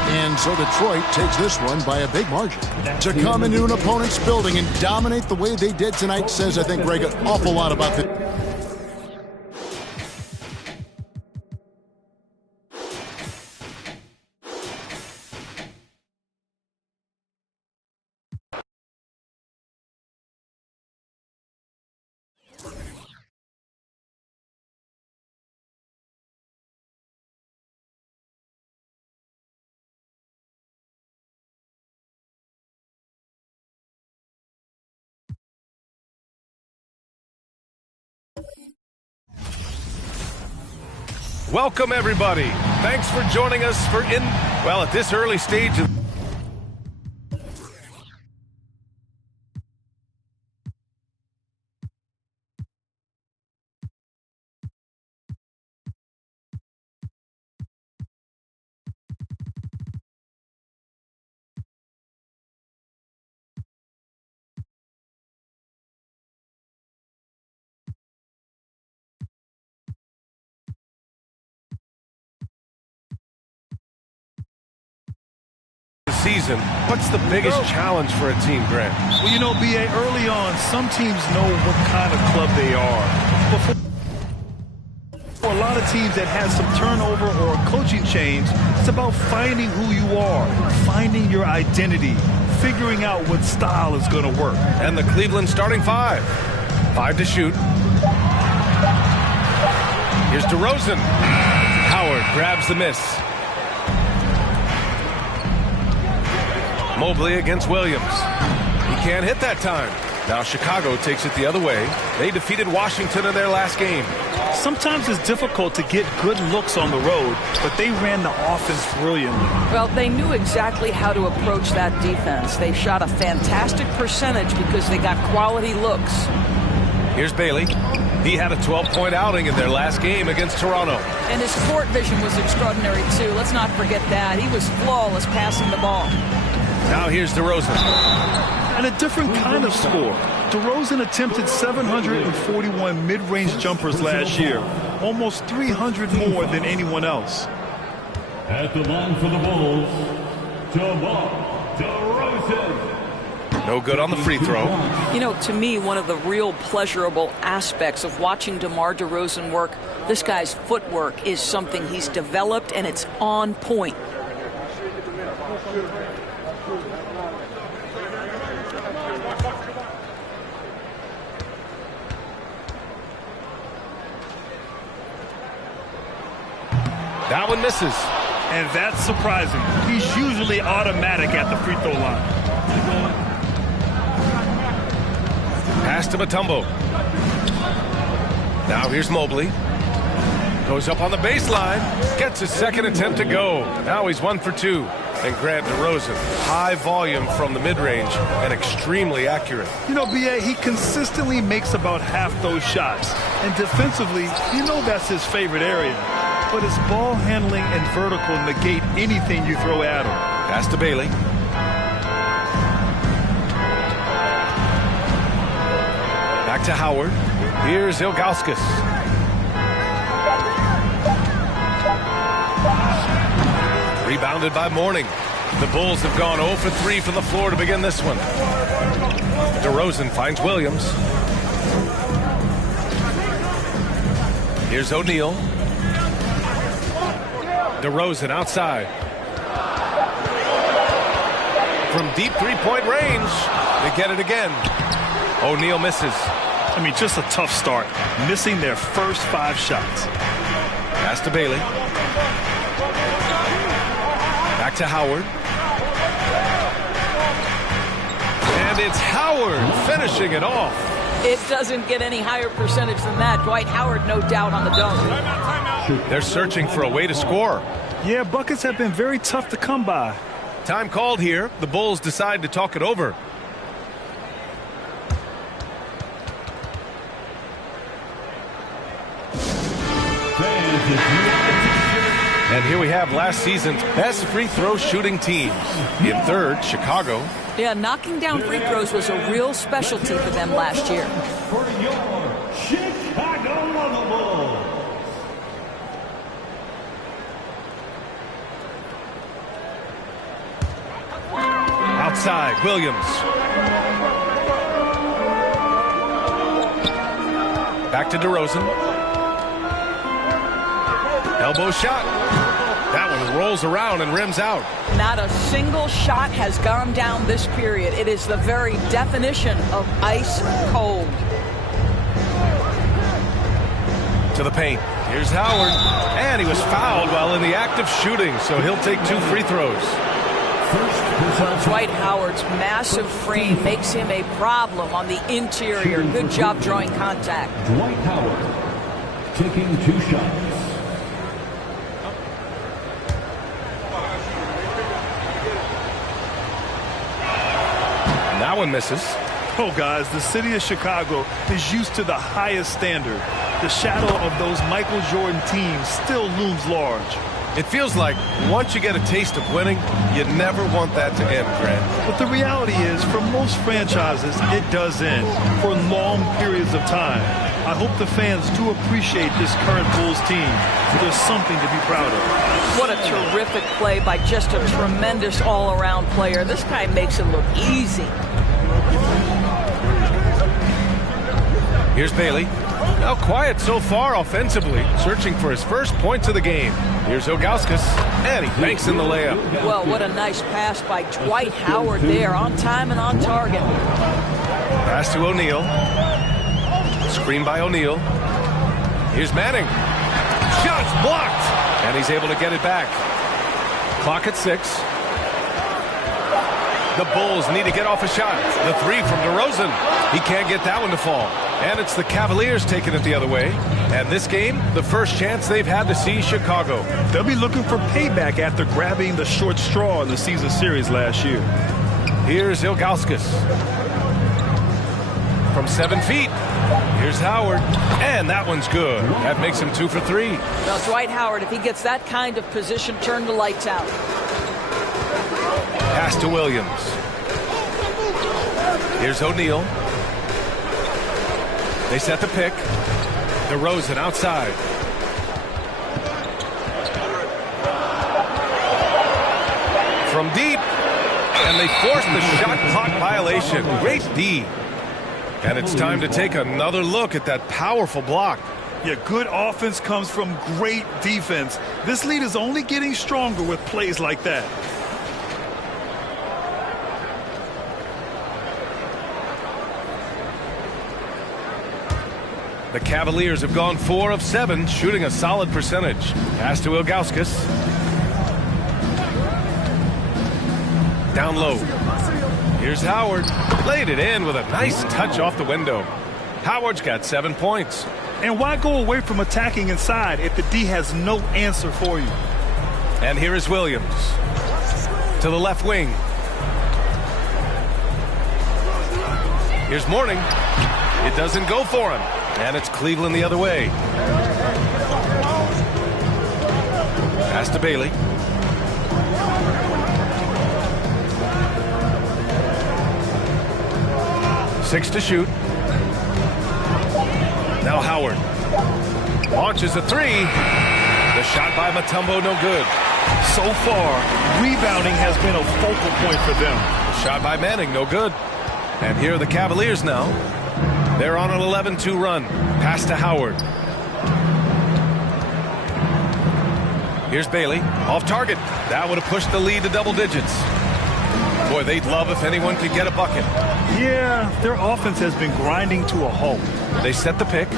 And so Detroit takes this one by a big margin. To come into an opponent's building and dominate the way they did tonight says, I think, Greg, an awful lot about the... Welcome, everybody. Thanks for joining us at this early stage. season, what's the biggest challenge for a team, Grant? Well, you know, B.A., early on, some teams know what kind of club they are. But for a lot of teams that has some turnover or a coaching change, it's about finding who you are, finding your identity, figuring out what style is going to work. And the Cleveland starting five. 5 to shoot. Here's DeRozan. Howard grabs the miss. Mobley against Williams. He can't hit that time. Now Chicago takes it the other way. They defeated Washington in their last game. Sometimes it's difficult to get good looks on the road, but they ran the offense brilliantly. Well, they knew exactly how to approach that defense. They shot a fantastic percentage because they got quality looks. Here's Bailey. He had a 12-point outing in their last game against Toronto. And his court vision was extraordinary, too. Let's not forget that. He was flawless passing the ball. Now here's DeRozan. And a different kind of score. DeRozan attempted 741 mid-range jumpers last year, almost 300 more than anyone else. At the line for the Bulls, DeMar DeRozan. No good on the free throw. You know, to me, one of the real pleasurable aspects of watching DeMar DeRozan work, this guy's footwork is something he's developed, and it's on point. That one misses. And that's surprising. He's usually automatic at the free throw line. Pass to Mutombo. Now here's Mobley. Goes up on the baseline. Gets his second attempt to go. Now he's 1 for 2. And Grant DeRozan, high volume from the mid-range and extremely accurate. You know, B.A., he consistently makes about half those shots. And defensively, you know that's his favorite area. But his ball handling and vertical negate anything you throw at him. Pass to Bailey. Back to Howard. Here's Ilgauskas. Rebounded by Mourning. The Bulls have gone 0 for 3 from the floor to begin this one. DeRozan finds Williams. Here's O'Neal. DeRozan outside. From deep three-point range, they get it again. O'Neal misses. I mean, just a tough start, missing their first 5 shots. Pass to Bailey. Back to Howard. And it's Howard finishing it off. It doesn't get any higher percentage than that. Dwight Howard, no doubt, on the dunk. They're searching for a way to score. Yeah, buckets have been very tough to come by. Time called here. The Bulls decide to talk it over. And here we have last season's best free throw shooting teams. In third, Chicago. Yeah, knocking down free throws was a real specialty for them last year. For your Chicago Bulls. Outside, Williams. Back to DeRozan. Elbow shot. That one rolls around and rims out. Not a single shot has gone down this period. It is the very definition of ice cold. To the paint. Here's Howard. And he was fouled while in the act of shooting, so he'll take 2 free throws. Dwight Howard's massive frame makes him a problem on the interior. Good job drawing contact. Dwight Howard taking 2 shots. That one misses. Oh, guys, the city of Chicago is used to the highest standard. The shadow of those Michael Jordan teams still looms large. It feels like once you get a taste of winning, you never want that to end, Grant. But the reality is, for most franchises, it does end for long periods of time. I hope the fans do appreciate this current Bulls team. There's something to be proud of. What a terrific play by just a tremendous all-around player. This guy makes it look easy. Here's Bailey. Now quiet so far offensively, searching for his first points of the game. Here's Ilgauskas, and he banks in the layup. Well, what a nice pass by Dwight Howard there, on time and on target. Pass to O'Neal. Screen by O'Neal. Here's Manning. Shots blocked, and he's able to get it back. Clock at 6. The Bulls need to get off a shot. The three from DeRozan. He can't get that one to fall. And it's the Cavaliers taking it the other way. And this game, the first chance they've had to see Chicago. They'll be looking for payback after grabbing the short straw in the season series last year. Here's Ilgauskas. From 7 feet. Here's Howard. And that one's good. That makes him 2 for 3. Now, Dwight Howard, if he gets that kind of position, turn the lights out. Pass to Williams. Here's O'Neal. They set the pick. DeRozan outside. From deep. And they force the shot clock violation. Great D. And it's time to take another look at that powerful block. Yeah, good offense comes from great defense. This lead is only getting stronger with plays like that. The Cavaliers have gone 4 of 7, shooting a solid percentage. Pass to Ilgauskas. Down low. Here's Howard. Laid it in with a nice touch off the window. Howard's got 7 points. And why go away from attacking inside if the D has no answer for you? And here is Williams. To the left wing. Here's Mourning. It doesn't go for him. And it's Cleveland the other way. Pass to Bailey. Six to shoot. Now Howard. Launches a 3. The shot by Mutombo, no good. So far, rebounding has been a focal point for them. Shot by Manning, no good. And here are the Cavaliers now. They're on an 11-2 run. Pass to Howard. Here's Bailey. Off target. That would have pushed the lead to double digits. Boy, they'd love if anyone could get a bucket. Yeah, their offense has been grinding to a halt. They set the pick.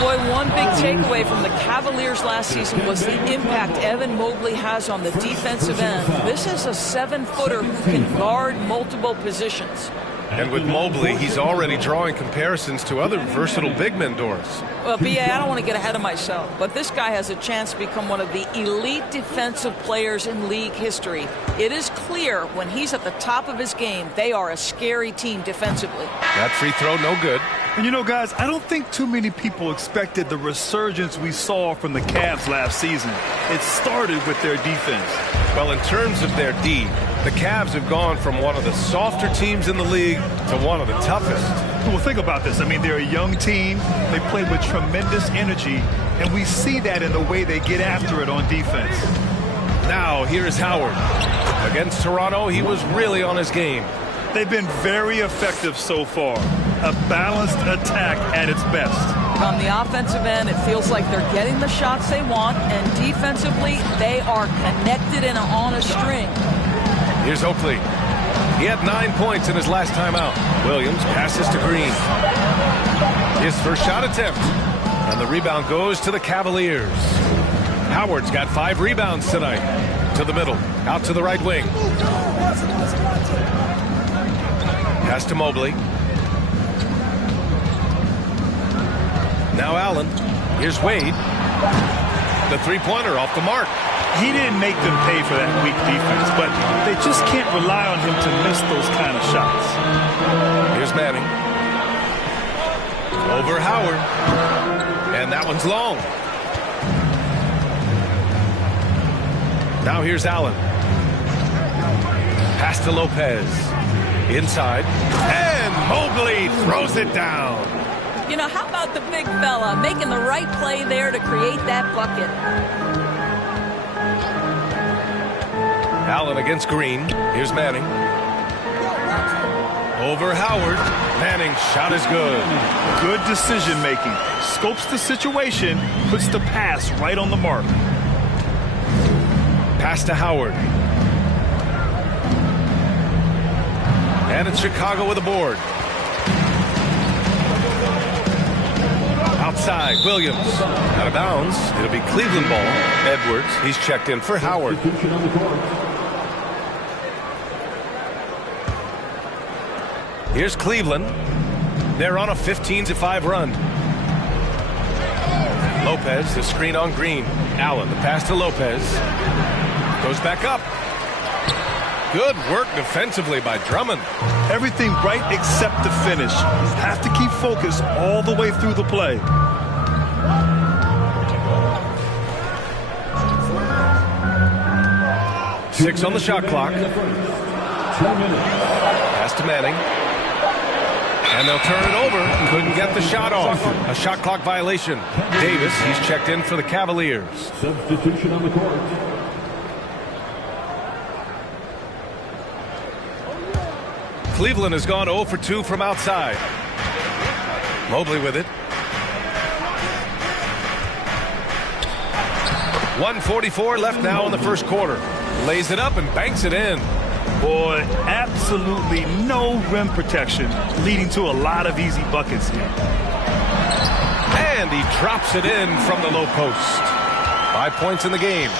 Boy, one big takeaway from the Cavaliers last season was the impact Evan Mobley has on the defensive end. This is a 7-footer who can guard multiple positions. And with Mobley, he's already drawing comparisons to other versatile big men, Doris. Well, B.A., I don't want to get ahead of myself, but this guy has a chance to become one of the elite defensive players in league history. It is clear when he's at the top of his game, they are a scary team defensively. That free throw, no good. And you know, guys, I don't think too many people expected the resurgence we saw from the Cavs last season. It started with their defense. Well, in terms of their D, the Cavs have gone from one of the softer teams in the league to one of the toughest. Well, think about this. I mean, they're a young team. They play with tremendous energy, and we see that in the way they get after it on defense. Now, here is Howard. Against Toronto, he was really on his game. They've been very effective so far. A balanced attack at its best. On the offensive end, it feels like they're getting the shots they want, and defensively, they are connected and on a string. Here's Oakley. He had 9 points in his last time out. Williams passes to Green. His first shot attempt. And the rebound goes to the Cavaliers. Howard's got 5 rebounds tonight. To the middle. Out to the right wing. Pass to Mobley. Now Allen. Here's Wade. The three-pointer off the mark. He didn't make them pay for that weak defense, but they just can't rely on him to miss those kind of shots. Here's Manning. Over Howard. And that one's long. Now here's Allen. Pass to Lopez. Inside. And Mobley throws it down. You know, how about the big fella making the right play there to create that bucket? Allen against Green. Here's Manning. Over Howard. Manning's shot is good. Good decision making. Scopes the situation, puts the pass right on the mark. Pass to Howard. And it's Chicago with a board. Outside, Williams. Out of bounds. It'll be Cleveland ball. Edwards, he's checked in for Howard. Here's Cleveland. They're on a 15-5 run. Lopez, the screen on Green. Allen, the pass to Lopez. Goes back up. Good work defensively by Drummond. Everything right except the finish. Have to keep focused all the way through the play. Six on the shot clock. Pass to Manning. And they'll turn it over. Couldn't get the shot off. A shot clock violation. Davis, he's checked in for the Cavaliers. Substitution on the court. Cleveland has gone 0 for 2 from outside. Mobley with it. 1:44 left now in the first quarter. Lays it up and banks it in. Boy, absolutely no rim protection, leading to a lot of easy buckets here. And he drops it in from the low post. 5 points in the game.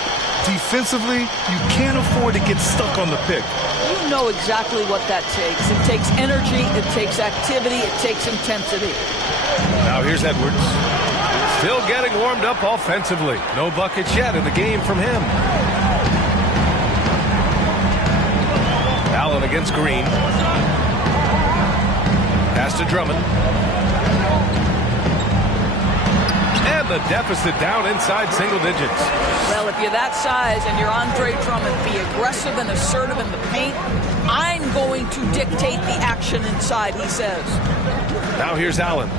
Defensively, you can't afford to get stuck on the pick. You know exactly what that takes. It takes energy, it takes activity, it takes intensity. Now here's Edwards. Still getting warmed up offensively. No buckets yet in the game from him. Allen against Green. Pass to Drummond. And the deficit down inside single digits. Well, if you're that size and you're Andre Drummond, be aggressive and assertive in the paint. I'm going to dictate the action inside, he says. Now here's Allen.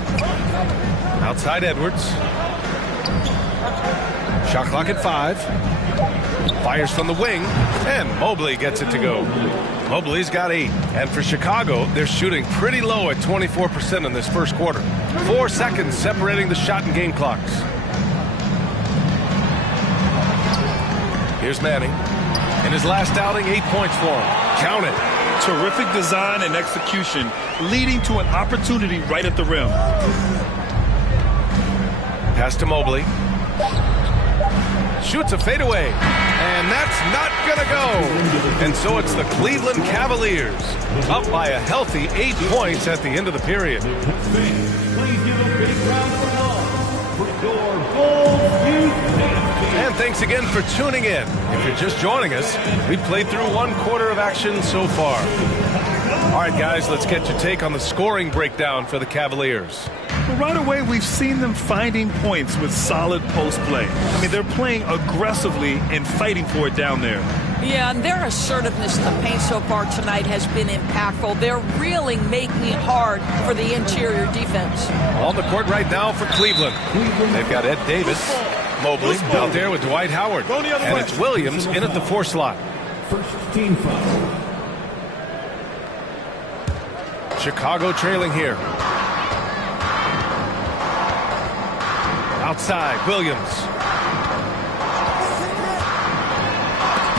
Outside Edwards. Shot clock at 5. Fires from the wing, and Mobley gets it to go. Mobley's got 8. And for Chicago, they're shooting pretty low at 24% in this first quarter. 4 seconds separating the shot and game clocks. Here's Manning. In his last outing, 8 points for him. Count it. Terrific design and execution, leading to an opportunity right at the rim. Pass to Mobley. Shoots a fadeaway. And that's not going to go. And so it's the Cleveland Cavaliers up by a healthy 8 points at the end of the period. Please give a big round of applause for your Bulls Youth Dance. And thanks again for tuning in. If you're just joining us, we played through 1 quarter of action so far. All right, guys, let's get your take on the scoring breakdown for the Cavaliers. Well, right away, we've seen them finding points with solid post play. I mean, they're playing aggressively and fighting for it down there. Yeah, and their assertiveness in the paint so far tonight has been impactful. They're really making it hard for the interior defense. On the court right now for Cleveland. They've got Ed Davis, Mobley out there with Dwight Howard. And it's Williams in at the 4 slot. First team foul. Chicago trailing here. Outside, Williams.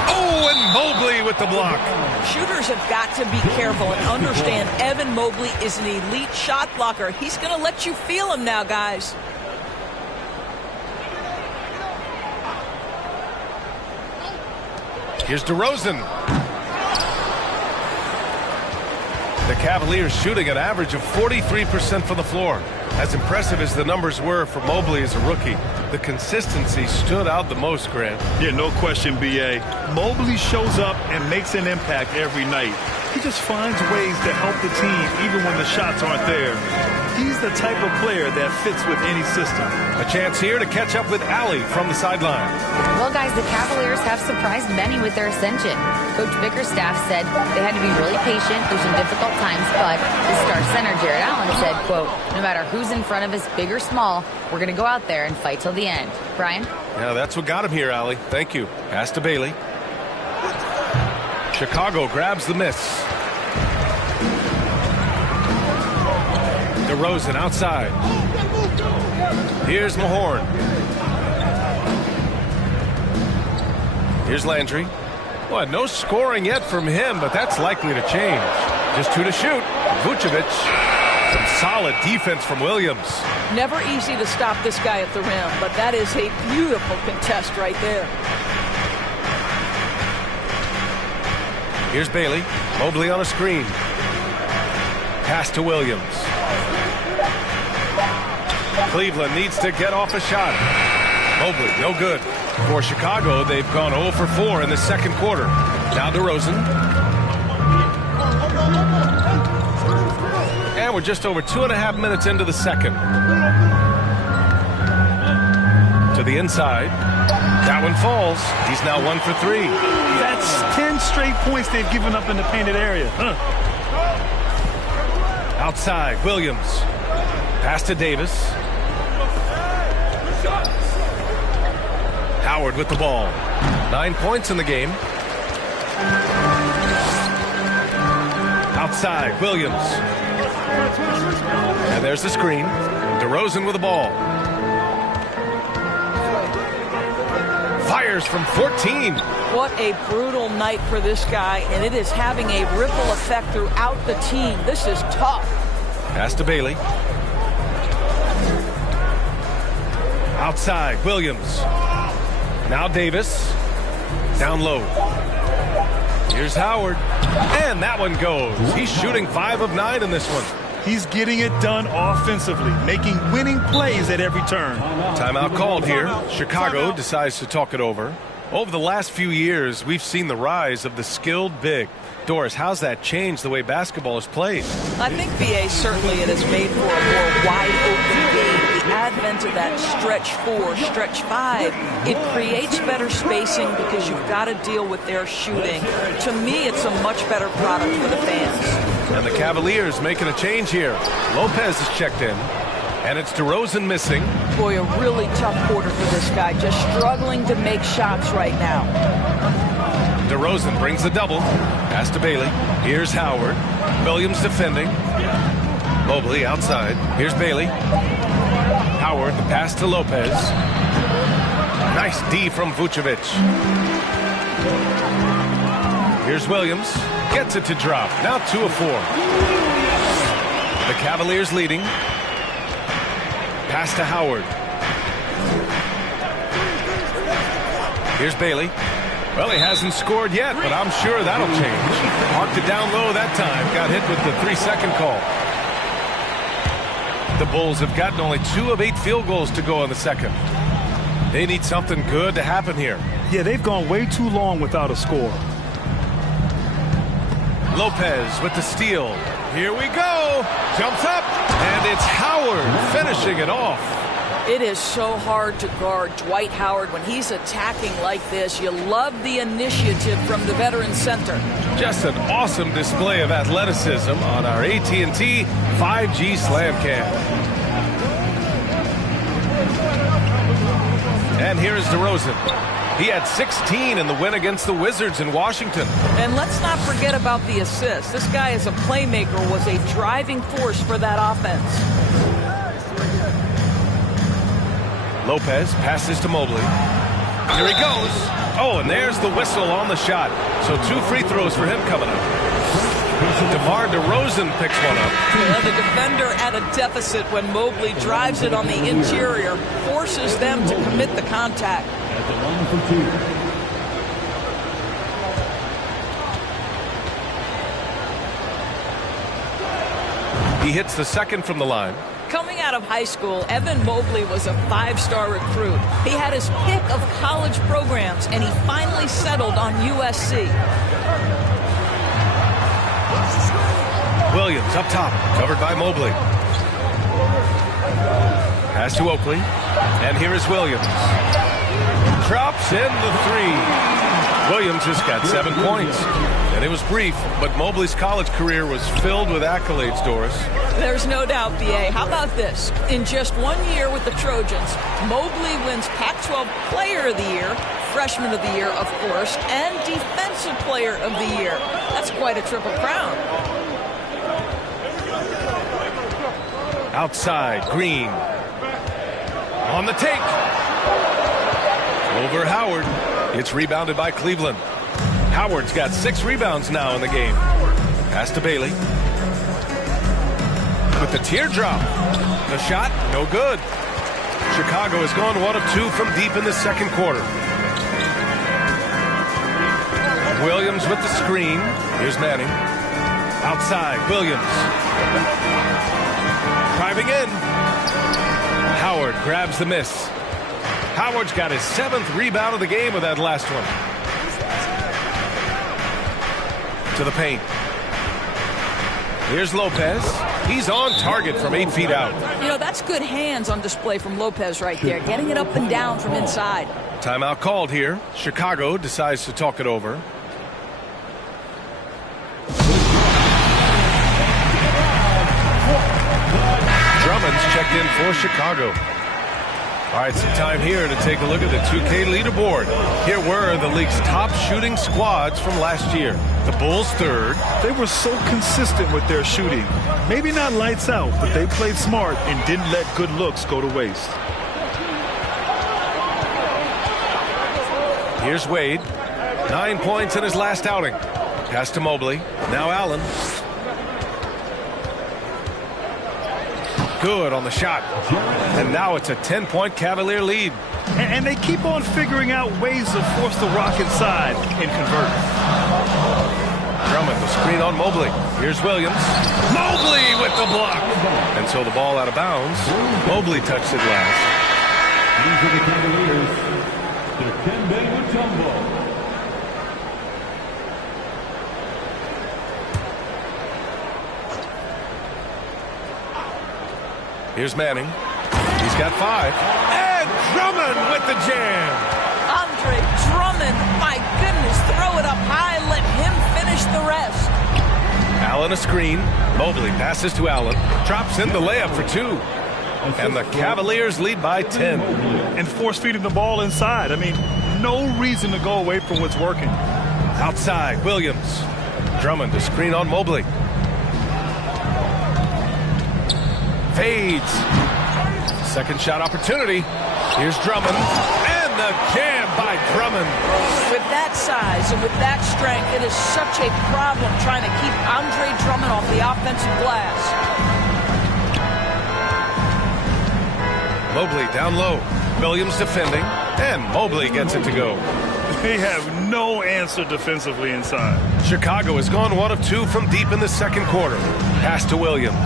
Oh, and Mobley with the block. Shooters have got to be careful and understand Evan Mobley is an elite shot blocker. He's going to let you feel him now, guys. Here's DeRozan. The Cavaliers shooting an average of 43% from the floor. As impressive as the numbers were for Mobley as a rookie, the consistency stood out the most, Grant. Yeah, no question, B.A. Mobley shows up and makes an impact every night. He just finds ways to help the team even when the shots aren't there. he's the type of player that fits with any system. A chance here to catch up with Allie from the sideline. Well, guys, the Cavaliers have surprised many with their ascension. Coach Bickerstaff said they had to be really patient through some difficult times, but the star center, Jared Allen, said, quote, no matter who's in front of us, big or small, we're going to go out there and fight till the end. Brian? Yeah, that's what got him here, Allie. Thank you. Pass to Bailey. Chicago grabs the miss. DeRozan outside. Here's Mahorn. Here's Landry. Well, no scoring yet from him, but that's likely to change. Just 2 to shoot. Vucevic. Some solid defense from Williams. Never easy to stop this guy at the rim, but that is a beautiful contest right there. Here's Bailey. Mobley on a screen. Pass to Williams. Cleveland needs to get off a shot. Mobley, no good. For Chicago, they've gone 0 for 4 in the second quarter. Now DeRozan. And we're just over 2.5 minutes into the second. To the inside. That one falls. He's now 1 for 3. That's 10 straight points they've given up in the painted area. Outside, Williams. Pass to Davis. Howard with the ball. 9 points in the game. Outside, Williams. And there's the screen. DeRozan with the ball. Fires from 14. What a brutal night for this guy, and it is having a ripple effect throughout the team. This is tough. Pass to Bailey. Outside, Williams. Now Davis. Down low. Here's Howard. And that one goes. He's shooting 5 of 9 in this one. He's getting it done offensively, making winning plays at every turn. Timeout called here. Chicago decides to talk it over. Over the last few years, we've seen the rise of the skilled big. Doris, how's that changed the way basketball is played? I think, B.A., certainly it has made for a more wide-open game. The advent of that stretch 4, stretch 5, it creates better spacing because you've got to deal with their shooting. To me, it's a much better product for the fans. And the Cavaliers making a change here. Lopez is checked in. And it's DeRozan missing. Boy, a really tough quarter for this guy. Just struggling to make shots right now. DeRozan brings the double. Pass to Bailey. Here's Howard. Williams defending. Mobley outside. Here's Bailey. Howard, the pass to Lopez. Nice D from Vucevic. Here's Williams. Gets it to drop. Now 2 of 4. The Cavaliers leading. Pass to Howard. Here's Bailey. Well, he hasn't scored yet, but I'm sure that'll change. Marked it down low that time. Got hit with the 3-second call. The Bulls have gotten only 2 of 8 field goals to go in the second. They need something good to happen here. Yeah, they've gone way too long without a score. Lopez with the steal. Here we go. Jumps up. And it's Howard finishing it off. It is so hard to guard Dwight Howard when he's attacking like this. You love the initiative from the veteran center. Just an awesome display of athleticism on our AT&T 5G Slam Cam. And here is DeRozan. He had 16 in the win against the Wizards in Washington. And let's not forget about the assist. This guy as a playmaker was a driving force for that offense. Lopez passes to Mobley. Here he goes. Oh, and there's the whistle on the shot. So 2 free throws for him coming up. DeMar DeRozan picks one up. Yeah, the defender at a deficit when Mobley drives it on the interior, forces them to commit the contact. At the line for 2. He hits the second from the line. Coming out of high school, Evan Mobley was a 5-star recruit. He had his pick of college programs, and he finally settled on USC. Williams up top, covered by Mobley. Pass to Oakley. And here is Williams. Drops in the three. Williams just got 7 points. And it was brief, but Mobley's college career was filled with accolades, Doris. There's no doubt, B.A. How about this? In just 1 year with the Trojans, Mobley wins Pac-12 Player of the Year, Freshman of the Year, of course, and Defensive Player of the Year. That's quite a triple crown. Outside, Green. On the take. Over Howard. It's rebounded by Cleveland. Howard's got 6 rebounds now in the game. Pass to Bailey. With the teardrop. The shot, no good. Chicago has gone 1 of 2 from deep in the second quarter. Williams with the screen. Here's Manning. Outside, Williams. Driving in. Howard grabs the miss. Howard's got his 7th rebound of the game with that last one. To the paint. Here's Lopez. He's on target from 8 feet out. You know, that's good hands on display from Lopez right there, getting it up and down from inside. Timeout called here. Chicago decides to talk it over. Drummond's checked in for Chicago. All right, some time here to take a look at the 2K leaderboard. Here were the league's top shooting squads from last year. The Bulls third. They were so consistent with their shooting. Maybe not lights out, but they played smart and didn't let good looks go to waste. Here's Wade. 9 points in his last outing. Pass to Mobley. Now Allen. Good on the shot. And now it's a 10-point Cavalier lead. And they keep on figuring out ways to force the rock inside and convert. Drummond, the screen on Mobley. Here's Williams. Mobley with the block. And so the ball out of bounds. Mobley touched it last. These are the Cavaliers. The 10-man would tumble. Here's Manning. He's got 5. And Drummond with the jam. Andre Drummond, my goodness, throw it up high, let him finish the rest. Allen a screen. Mobley passes to Allen. Drops in the layup for 2. And the Cavaliers lead by 10. And force feeding the ball inside. I mean, no reason to go away from what's working. Outside, Williams. Drummond to screen on Mobley. Fades. Second shot opportunity. Here's Drummond. And the jam by Drummond. With that size and with that strength, it is such a problem trying to keep Andre Drummond off the offensive glass. Mobley down low. Williams defending. And Mobley gets it to go. They have no answer defensively inside. Chicago has gone 1 of 2 from deep in the second quarter. Pass to Williams.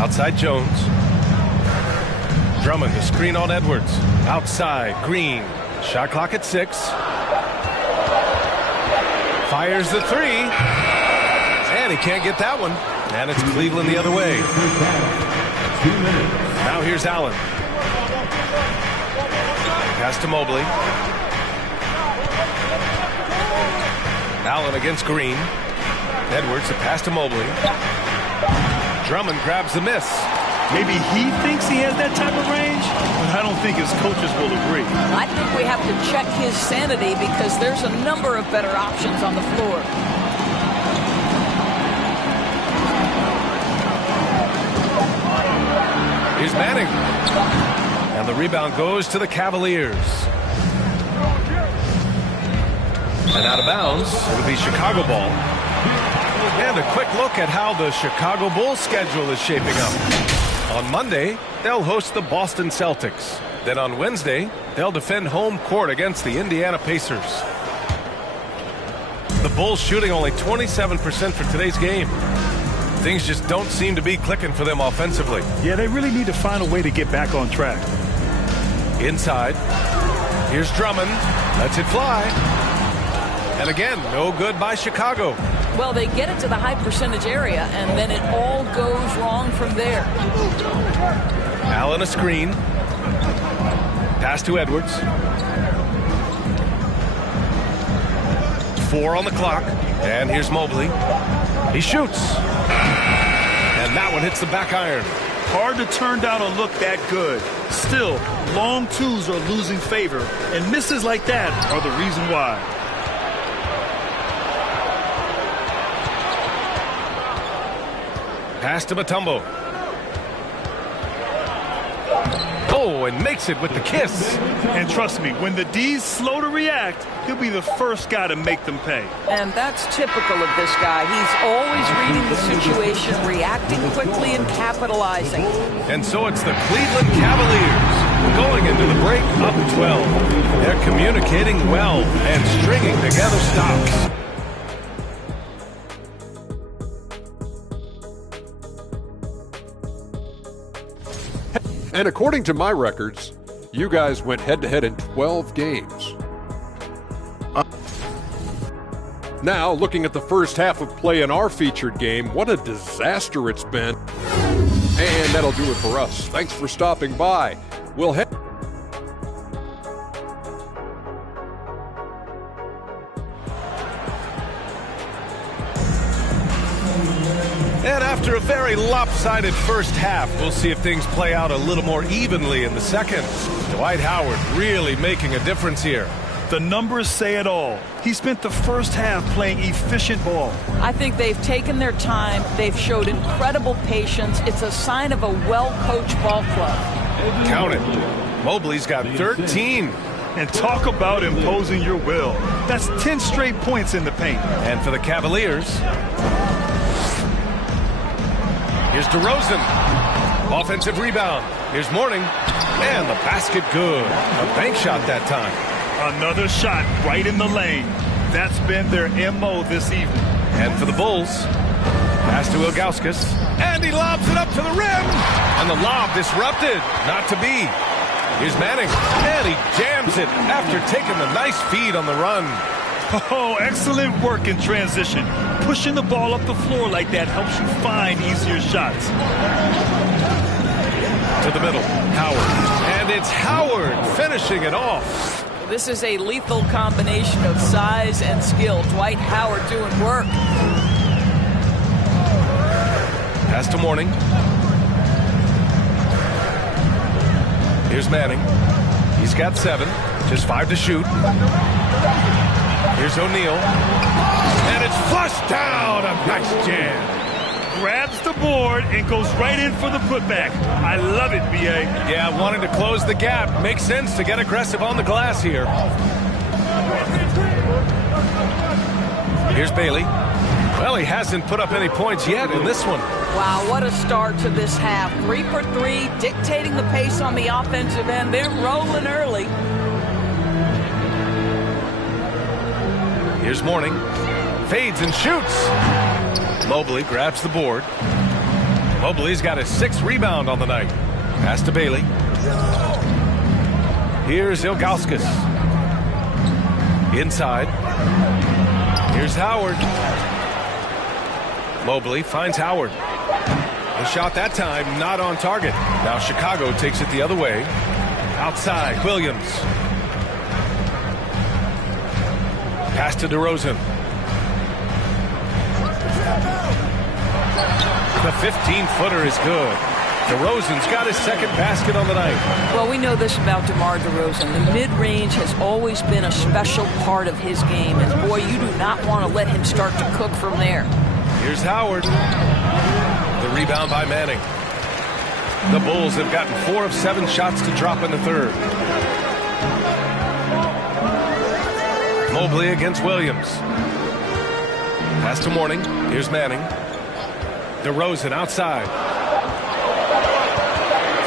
Outside Jones. Drummond to screen on Edwards. Outside Green. Shot clock at 6. Fires the 3. And he can't get that one. And it's Cleveland the other way. Now here's Allen. Pass to Mobley. Allen against Green. Edwards, a pass to Mobley. Drummond grabs the miss. Maybe he thinks he has that type of range, but I don't think his coaches will agree. I think we have to check his sanity because there's a number of better options on the floor. Here's Manning. And the rebound goes to the Cavaliers. And out of bounds, it'll be Chicago ball. And a quick look at how the Chicago Bulls schedule is shaping up. On Monday, they'll host the Boston Celtics. Then on Wednesday, they'll defend home court against the Indiana Pacers. The Bulls shooting only 27% for today's game. Things just don't seem to be clicking for them offensively. Yeah, they really need to find a way to get back on track. Inside. Here's Drummond. Lets it fly. And again, no good by Chicago. Well, they get it to the high percentage area, and then it all goes wrong from there. Allen a screen. Pass to Edwards. 4 on the clock. And here's Mobley. He shoots. And that one hits the back iron. Hard to turn down a look that good. Still, long twos are losing favor, and misses like that are the reason why. Pass to Mutombo. Oh, and makes it with the kiss. And trust me, when the D's slow to react, he'll be the first guy to make them pay. And that's typical of this guy. He's always reading the situation, reacting quickly and capitalizing. And so it's the Cleveland Cavaliers going into the break up 12. They're communicating well and stringing together stops. And according to my records, you guys went head-to-head in 12 games. Now, looking at the first half of play in our featured game, what a disaster it's been. And that'll do it for us. Thanks for stopping by. We'll head... And after a very lopsided first half, we'll see if things play out a little more evenly in the second. Dwight Howard really making a difference here. The numbers say it all. He spent the first half playing efficient ball. I think they've taken their time. They've showed incredible patience. It's a sign of a well-coached ball club. Count it. Mobley's got 13. And talk about imposing your will. That's 10 straight points in the paint. And for the Cavaliers, here's DeRozan. Offensive rebound. Here's Mourning. And the basket good. A bank shot that time. Another shot right in the lane. That's been their MO this evening. And for the Bulls, pass to Ilgauskas. And he lobs it up to the rim. And the lob disrupted. Not to be. Here's Manning. And he jams it after taking the nice feed on the run. Oh, excellent work in transition. Pushing the ball up the floor like that helps you find easier shots. To the middle, Howard. And it's Howard finishing it off. This is a lethal combination of size and skill. Dwight Howard doing work. Pass to Mourning. Here's Manning. He's got 7. Just 5 to shoot. Here's O'Neal. And it's flushed down. A nice jam. Grabs the board and goes right in for the putback. I love it, B.A. Yeah, wanting to close the gap. Makes sense to get aggressive on the glass here. Here's Bailey. Well, he hasn't put up any points yet in this one. Wow, what a start to this half. 3 for 3, dictating the pace on the offensive end. They're rolling early. Here's Mourning. Fades and shoots. Mobley grabs the board. Mobley's got his 6th rebound on the night. Pass to Bailey. Here's Ilgauskas. Inside. Here's Howard. Mobley finds Howard. A shot that time not on target. Now Chicago takes it the other way. Outside, Williams. Pass to DeRozan. The 15-footer is good. DeRozan's got his 2nd basket on the night. Well, we know this about DeMar DeRozan. The mid-range has always been a special part of his game. And, boy, you do not want to let him start to cook from there. Here's Howard. The rebound by Manning. The Bulls have gotten 4 of 7 shots to drop in the third. Mobley against Williams. Pass to Mourning. Here's Manning. DeRozan outside.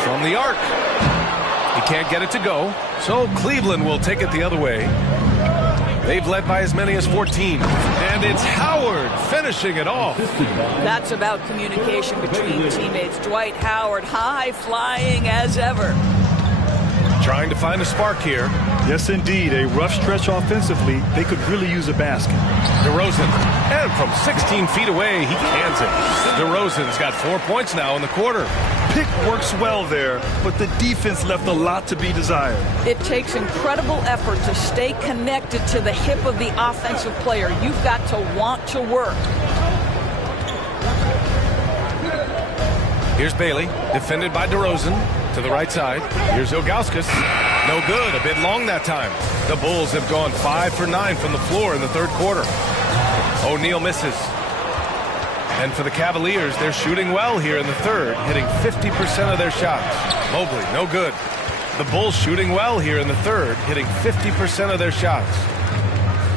From the arc. He can't get it to go, so Cleveland will take it the other way. They've led by as many as 14. And it's Howard finishing it off. That's about communication between teammates. Dwight Howard, high flying as ever. Trying to find a spark here. Yes, indeed. A rough stretch offensively. They could really use a basket. DeRozan. And from 16 feet away, he cans it. DeRozan's got 4 points now in the quarter. Pick works well there, but the defense left a lot to be desired. It takes incredible effort to stay connected to the hip of the offensive player. You've got to want to work. Here's Bailey, defended by DeRozan. To the right side. Here's Ilgauskas. No good. A bit long that time. The Bulls have gone 5 for 9 from the floor in the third quarter. O'Neal misses. And for the Cavaliers, they're shooting well here in the third, hitting 50% of their shots. Mobley, no good. The Bulls shooting well here in the third, hitting 50% of their shots.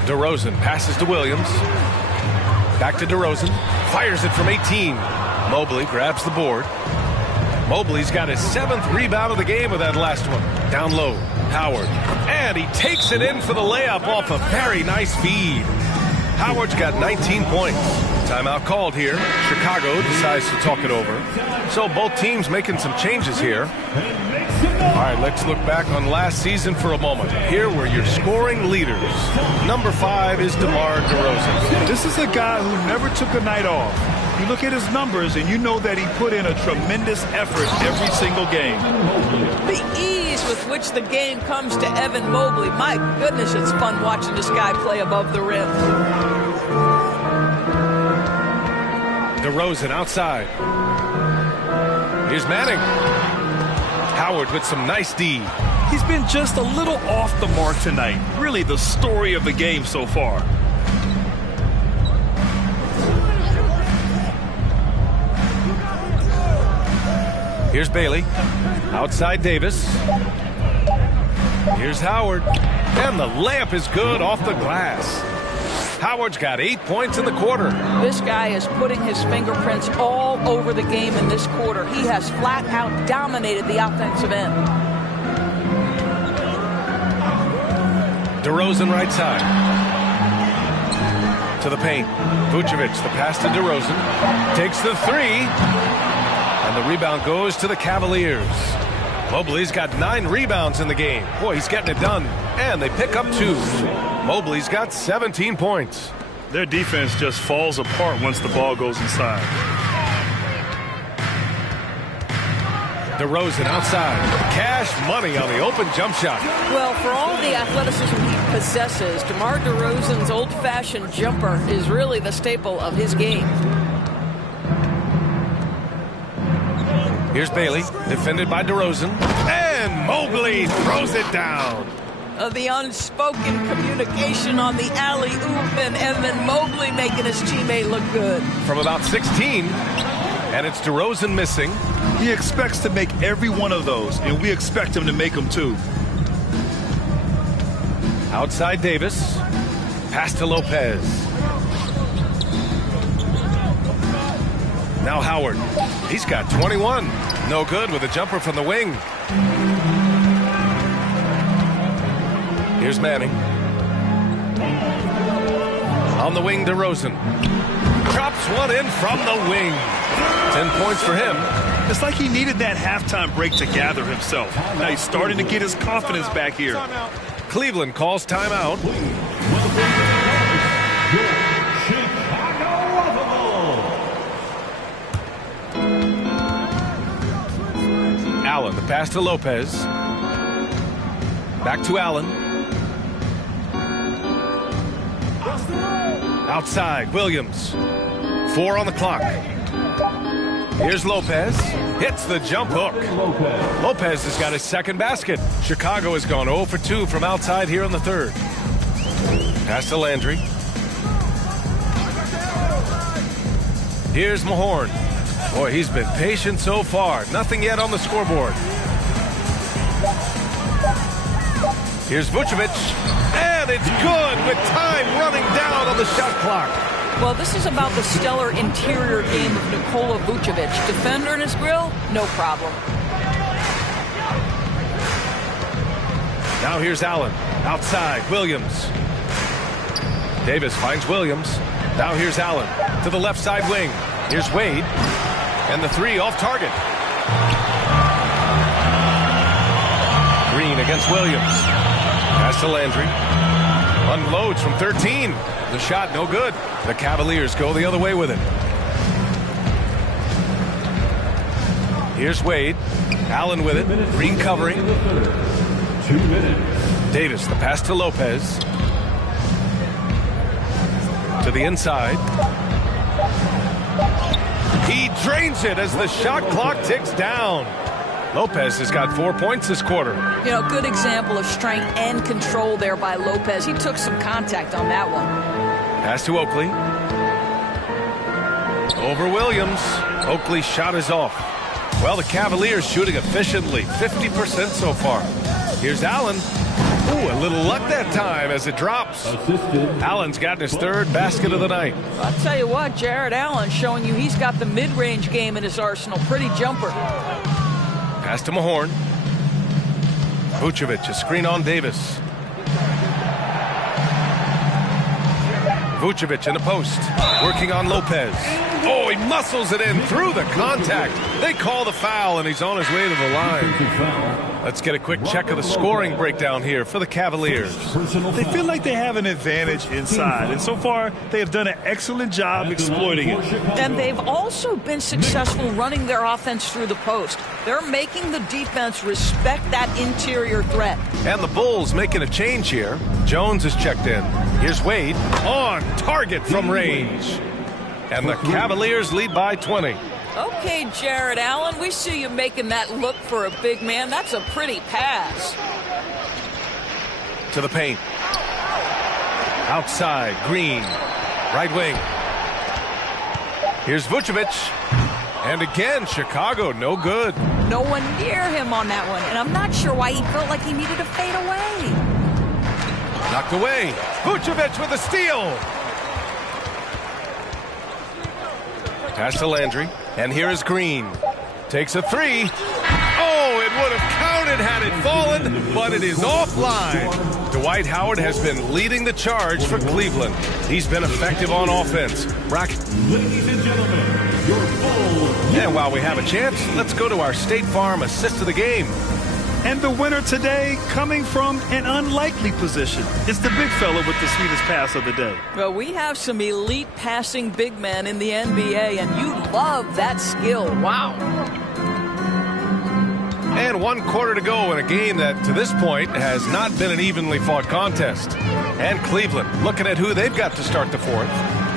DeRozan passes to Williams. Back to DeRozan. Fires it from 18. Mobley grabs the board. Mobley's got his 7th rebound of the game with that last one. Down low, Howard. And he takes it in for the layup off a very nice feed. Howard's got 19 points. Timeout called here. Chicago decides to talk it over. So both teams making some changes here. All right, let's look back on last season for a moment. Here were your scoring leaders. Number 5 is DeMar DeRozan. This is a guy who never took a night off. You look at his numbers, and you know that he put in a tremendous effort every single game. The ease with which the game comes to Evan Mobley. My goodness, it's fun watching this guy play above the rim. DeRozan outside. Here's Manning. Howard with some nice D. He's been just a little off the mark tonight. Really the story of the game so far. Here's Bailey. Outside Davis. Here's Howard. And the layup is good off the glass. Howard's got 8 points in the quarter. This guy is putting his fingerprints all over the game in this quarter. He has flat out dominated the offensive end. DeRozan right side. To the paint. Vucevic, the pass to DeRozan. Takes the three. And the rebound goes to the Cavaliers. Mobley's got 9 rebounds in the game. Boy, he's getting it done. And they pick up 2. Mobley's got 17 points. Their defense just falls apart once the ball goes inside. DeRozan outside. Cash money on the open jump shot. Well, for all the athleticism he possesses, DeMar DeRozan's old-fashioned jumper is really the staple of his game. Here's Bailey, defended by DeRozan. And Mobley throws it down. The unspoken communication on the alley-oop, and Evan Mobley making his teammate look good. From about 16, and it's DeRozan missing. He expects to make every one of those, and we expect him to make them too. Outside Davis. Pass to Lopez. Now Howard. He's got 21. No good with a jumper from the wing. Here's Manning. On the wing, DeRozan. Drops one in from the wing. 10 points for him. It's like he needed that halftime break to gather himself. Now he's starting to get his confidence back here. Cleveland calls timeout. Allen, the pass to Lopez. Back to Allen. Outside, Williams. 4 on the clock. Here's Lopez. Hits the jump hook. Lopez has got his second basket. Chicago has gone 0 for 2 from outside here in the third. Pass to Landry. Here's Mahorn. Boy, he's been patient so far. Nothing yet on the scoreboard. Here's Vucevic. And it's good with time running down on the shot clock. Well, this is about the stellar interior game of Nikola Vucevic. Defender in his grill, no problem. Now here's Allen. Outside, Williams. Davis finds Williams. Now here's Allen to the left side wing. Here's Wade. And the 3 off target. Green against Williams. Pass to Landry. Unloads from 13. The shot no good. The Cavaliers go the other way with it. Here's Wade. Allen with it. Green covering. 2 minutes. Davis, the pass to Lopez. To the inside. He drains it as the shot clock ticks down. Lopez has got 4 points this quarter. You know, good example of strength and control there by Lopez. He took some contact on that one. Pass to Oakley. Over Williams. Oakley's shot is off. Well, the Cavaliers shooting efficiently, 50% so far. Here's Allen. Ooh, a little luck that time as it drops. Allen's gotten his 3rd basket of the night. I'll tell you what, Jared Allen showing you he's got the mid-range game in his arsenal. Pretty jumper. Pass to Mahorn. Vucevic, a screen on Davis. Vucevic in the post, working on Lopez. Oh, he muscles it in through the contact. They call the foul, and he's on his way to the line. Let's get a quick check of the scoring breakdown here for the Cavaliers. They feel like they have an advantage inside, and so far they have done an excellent job exploiting it. And they've also been successful running their offense through the post. They're making the defense respect that interior threat. And the Bulls making a change here. Jones is checked in. Here's Wade on target from range. And the Cavaliers lead by 20. Okay, Jared Allen, we see you making that look for a big man. That's a pretty pass. To the paint. Outside, Green. Right wing. Here's Vucevic. And again, Chicago, no good. No one near him on that one. And I'm not sure why he felt like he needed to fade away. Knocked away. Vucevic with a steal. Pass to Landry. And here is Green. Takes a 3. Oh, it would have counted had it fallen, but it is offline. Dwight Howard has been leading the charge for Cleveland. He's been effective on offense. Brock. Ladies and gentlemen, your Bulls. And while we have a chance, let's go to our State Farm assist of the game. And the winner today coming from an unlikely position. It's the big fella with the sweetest pass of the day. Well, we have some elite passing big men in the NBA, and you love that skill. Wow. And 1 quarter to go in a game that, to this point, has not been an evenly fought contest. And Cleveland looking at who they've got to start the 4th.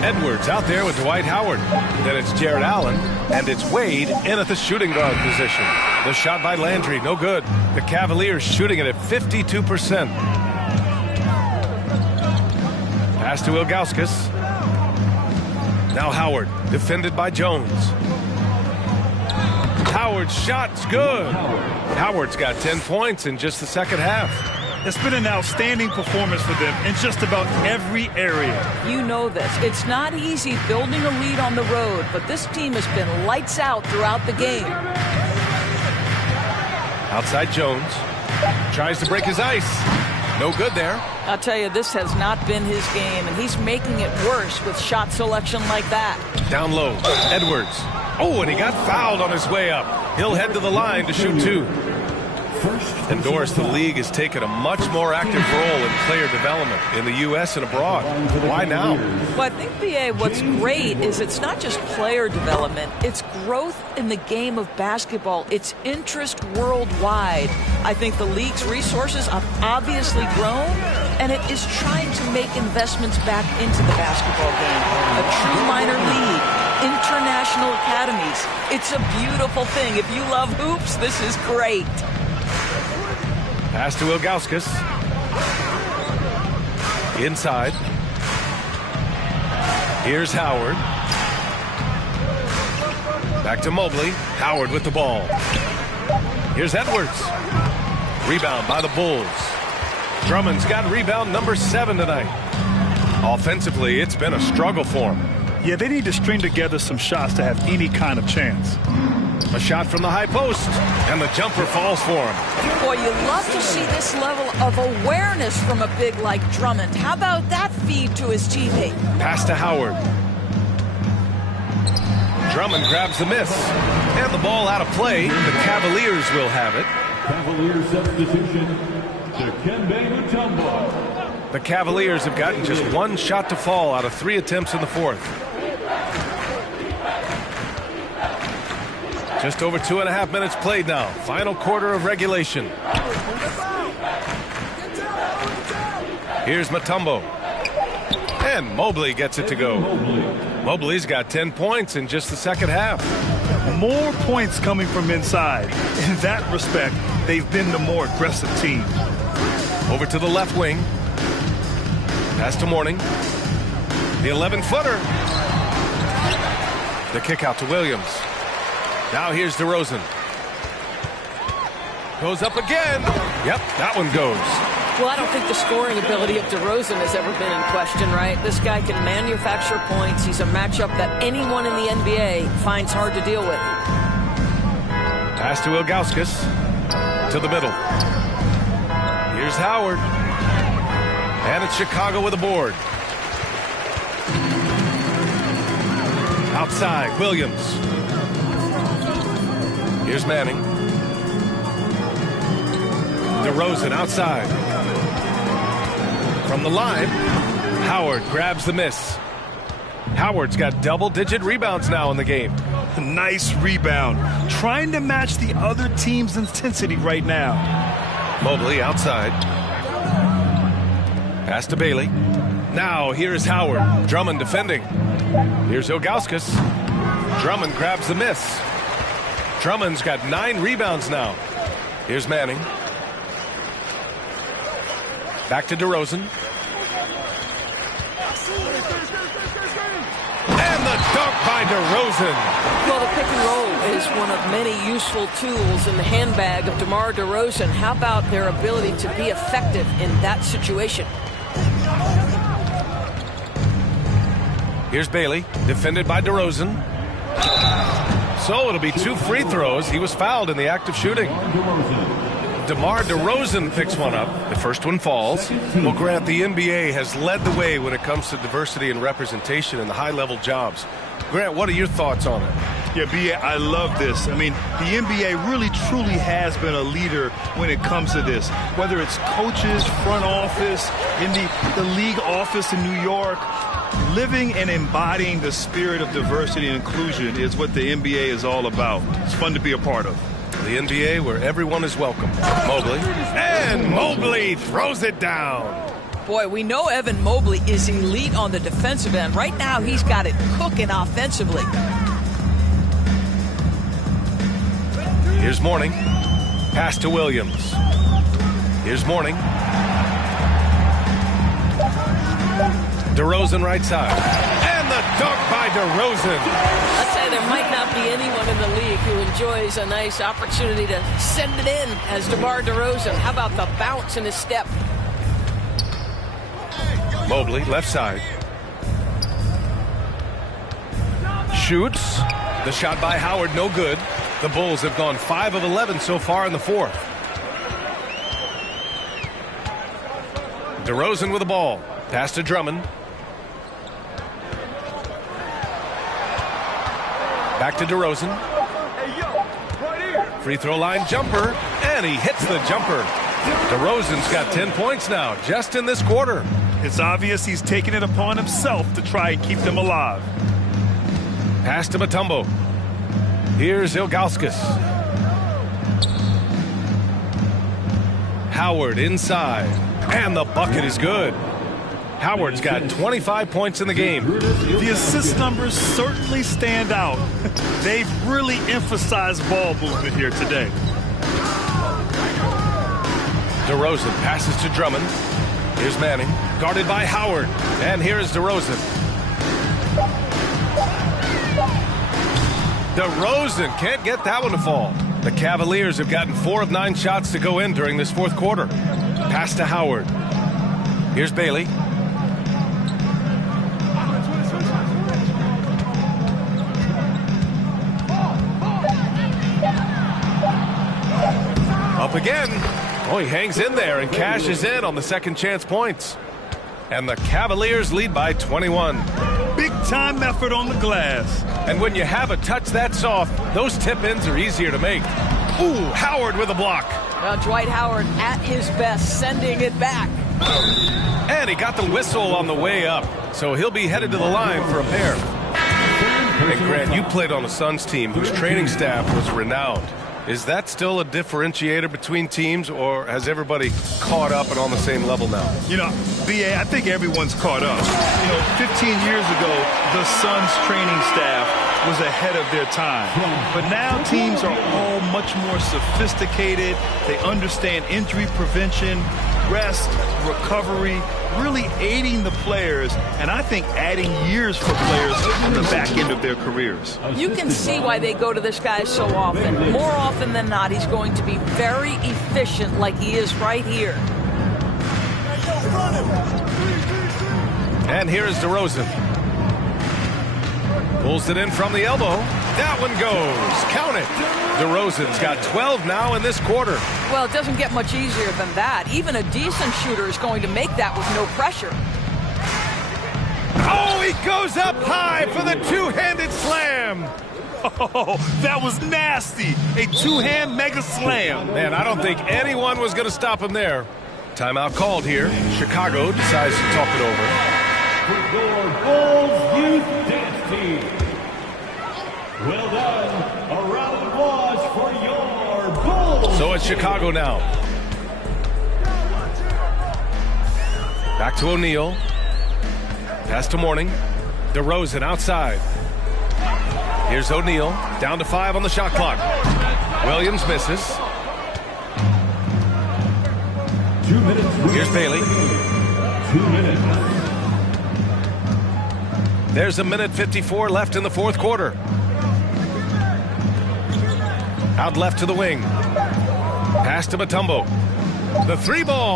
Edwards out there with Dwight Howard. Then it's Jared Allen, and it's Wade in at the shooting guard position. The shot by Landry, no good. The Cavaliers shooting it at 52%. Pass to Ilgauskas. Now Howard, defended by Jones. Howard's shot's good. Howard's got 10 points in just the second half. It's been an outstanding performance for them in just about every area. You know this. It's not easy building a lead on the road, but this team has been lights out throughout the game. Outside Jones. Tries to break his ice. No good there. I'll tell you, this has not been his game, and he's making it worse with shot selection like that. Down low. Edwards. Oh, and he got fouled on his way up. He'll head to the line to shoot 2. And Doris, the league has taken a much more active role in player development in the U.S. and abroad. Why now? Well, I think, B.A., what's great is it's not just player development. It's growth in the game of basketball. It's interest worldwide. I think the league's resources have obviously grown, and it is trying to make investments back into the basketball game. A true minor league, international academies. It's a beautiful thing. If you love hoops, this is great. Pass to Ilgauskas. Inside. Here's Howard. Back to Mobley. Howard with the ball. Here's Edwards. Rebound by the Bulls. Drummond's got rebound number 7 tonight. Offensively, it's been a struggle for him. Yeah, they need to string together some shots to have any kind of chance. A shot from the high post, and the jumper falls for him. Boy, you love to see this level of awareness from a big like Drummond. How about that feed to his teammate? Pass to Howard. Drummond grabs the miss. And the ball out of play. The Cavaliers will have it. Cavaliers substitution, Dikembe Mutombo. The Cavaliers have gotten just one shot to fall out of 3 attempts in the fourth. Just over 2.5 minutes played now. Final quarter of regulation. Here's Mutombo. And Mobley gets it to go. Mobley's got 10 points in just the second half. More points coming from inside. In that respect, they've been the more aggressive team. Over to the left wing. Pass to Mourning. The 11-footer. The kick out to Williams. Now here's DeRozan. Goes up again. Yep, that one goes. Well, I don't think the scoring ability of DeRozan has ever been in question, right? This guy can manufacture points. He's a matchup that anyone in the NBA finds hard to deal with. Pass to Ilgauskas. To the middle. Here's Howard. And it's Chicago with a board. Outside, Williams. Here's Manning. DeRozan outside. From the line, Howard grabs the miss. Howard's got double-digit rebounds now in the game. Nice rebound. Trying to match the other team's intensity right now. Mobley outside. Pass to Bailey. Now here's Howard. Drummond defending. Here's Ilgauskas. Drummond grabs the miss. Drummond's got 9 rebounds now. Here's Manning. Back to DeRozan. And the dunk by DeRozan. Well, the pick and roll is one of many useful tools in the handbag of DeMar DeRozan. How about their ability to be effective in that situation? Here's Bailey, defended by DeRozan. So it'll be 2 free throws. He was fouled in the act of shooting. DeMar DeRozan picks one up. The first one falls. Well, Grant, the NBA has led the way when it comes to diversity and representation in the high-level jobs. Grant, what are your thoughts on it? Yeah, B.A., I love this. I mean, the NBA really, truly has been a leader when it comes to this. Whether it's coaches, front office, in the league office in New York, living and embodying the spirit of diversity and inclusion is what the NBA is all about. It's fun to be a part of. The NBA where everyone is welcome. Mobley. And Mobley throws it down. Boy, we know Evan Mobley is elite on the defensive end. Right now, he's got it cooking offensively. Here's Mourning. Pass to Williams. Here's Mourning. DeRozan right side. And the dunk by DeRozan. I'll tell you, there might not be anyone in the league who enjoys a nice opportunity to send it in as DeMar DeRozan. How about the bounce in his step? Mobley, left side. Shoots. The shot by Howard, no good. The Bulls have gone 5 of 11 so far in the fourth. DeRozan with the ball. Pass to Drummond. Back to DeRozan. Free throw line jumper, and he hits the jumper. DeRozan's got 10 points now, just in this quarter. It's obvious he's taking it upon himself to try and keep them alive. Pass to Mutombo. Here's Ilgauskas. Howard inside, and the bucket is good. Howard's got 25 points in the game. The assist numbers certainly stand out. They've really emphasized ball movement here today. DeRozan passes to Drummond. Here's Manning, guarded by Howard. And here's DeRozan. DeRozan can't get that one to fall. The Cavaliers have gotten 4 of 9 shots to go in during this fourth quarter. Pass to Howard. Here's Bailey. Up again. Oh, he hangs in there and cashes in on the second chance points. And the Cavaliers lead by 21. Big time effort on the glass. And when you have a touch that soft, those tip-ins are easier to make. Ooh, Howard with a block. Well, Dwight Howard at his best, sending it back. And he got the whistle on the way up, so he'll be headed to the line for a pair. Hey, Grant, you played on a Suns team whose training staff was renowned. Is that still a differentiator between teams, or has everybody caught up and on the same level now? You know, B.A., I think everyone's caught up. 15 years ago, the Suns training staff was ahead of their time. But now teams are all much more sophisticated. They understand injury prevention, rest, recovery, really aiding the players, and I think adding years for players on the back end of their careers. You can see why they go to this guy so often. More often than not, he's going to be very efficient like he is right here. And here is DeRozan. Pulls it in from the elbow. That one goes. Count it. DeRozan's got 12 now in this quarter. Well, it doesn't get much easier than that. Even a decent shooter is going to make that with no pressure. Oh, he goes up high for the two-handed slam. Oh, that was nasty. A two-hand mega slam. Man, I don't think anyone was going to stop him there. Timeout called here. Chicago decides to talk it over. Your Bulls Youth Dance Team. Well done. A round of applause for your Bulls. So it's Chicago now. Back to O'Neal. Pass to Mourning. DeRozan outside. Here's O'Neal. Down to 5 on the shot clock. Williams misses. 2 minutes. Here's Bailey. 2 minutes. There's a minute 54 left in the fourth quarter. Out left to the wing. Pass to Mutombo. The three ball.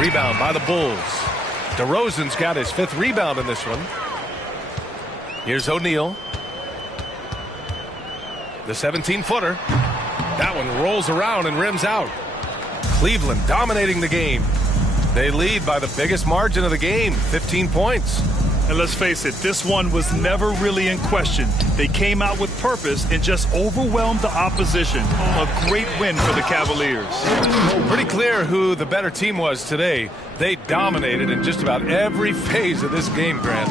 Rebound by the Bulls. DeRozan's got his 5th rebound in this one. Here's O'Neal. The 17-footer. That one rolls around and rims out. Cleveland dominating the game. They lead by the biggest margin of the game, 15 points. And let's face it, this one was never really in question. They came out with purpose and just overwhelmed the opposition. A great win for the Cavaliers. Pretty clear who the better team was today. They dominated in just about every phase of this game, Grant.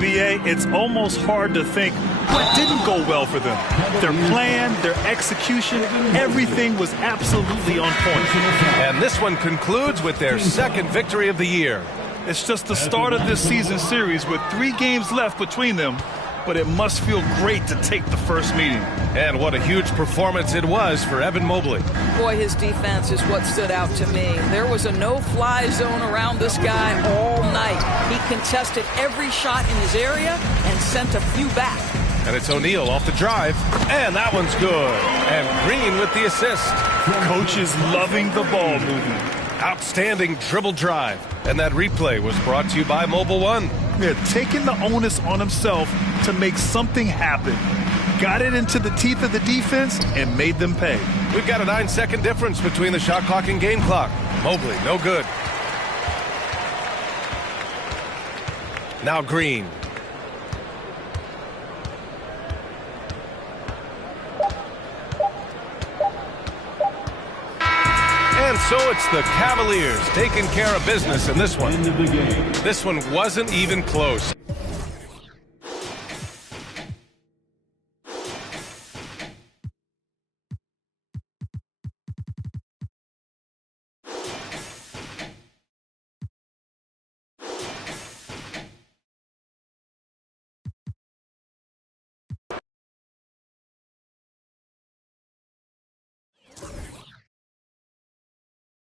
B.A., it's almost hard to think what didn't go well for them. Their plan, their execution, everything was absolutely on point. And this one concludes with their 2nd victory of the year. It's just the start of this season series with 3 games left between them, but it must feel great to take the first meeting. And what a huge performance it was for Evan Mobley. Boy, his defense is what stood out to me. There was a no-fly zone around this guy all night. He contested every shot in his area and sent a few back. And it's O'Neal off the drive, and that one's good. And Green with the assist. Coach is loving the ball movement. Outstanding dribble drive. And that replay was brought to you by Mobile One. Yeah, taking the onus on himself to make something happen. Got it into the teeth of the defense and made them pay. We've got a 9-second difference between the shot clock and game clock. Mobley, no good. Now Green. And so it's the Cavaliers taking care of business in this one. This one wasn't even close.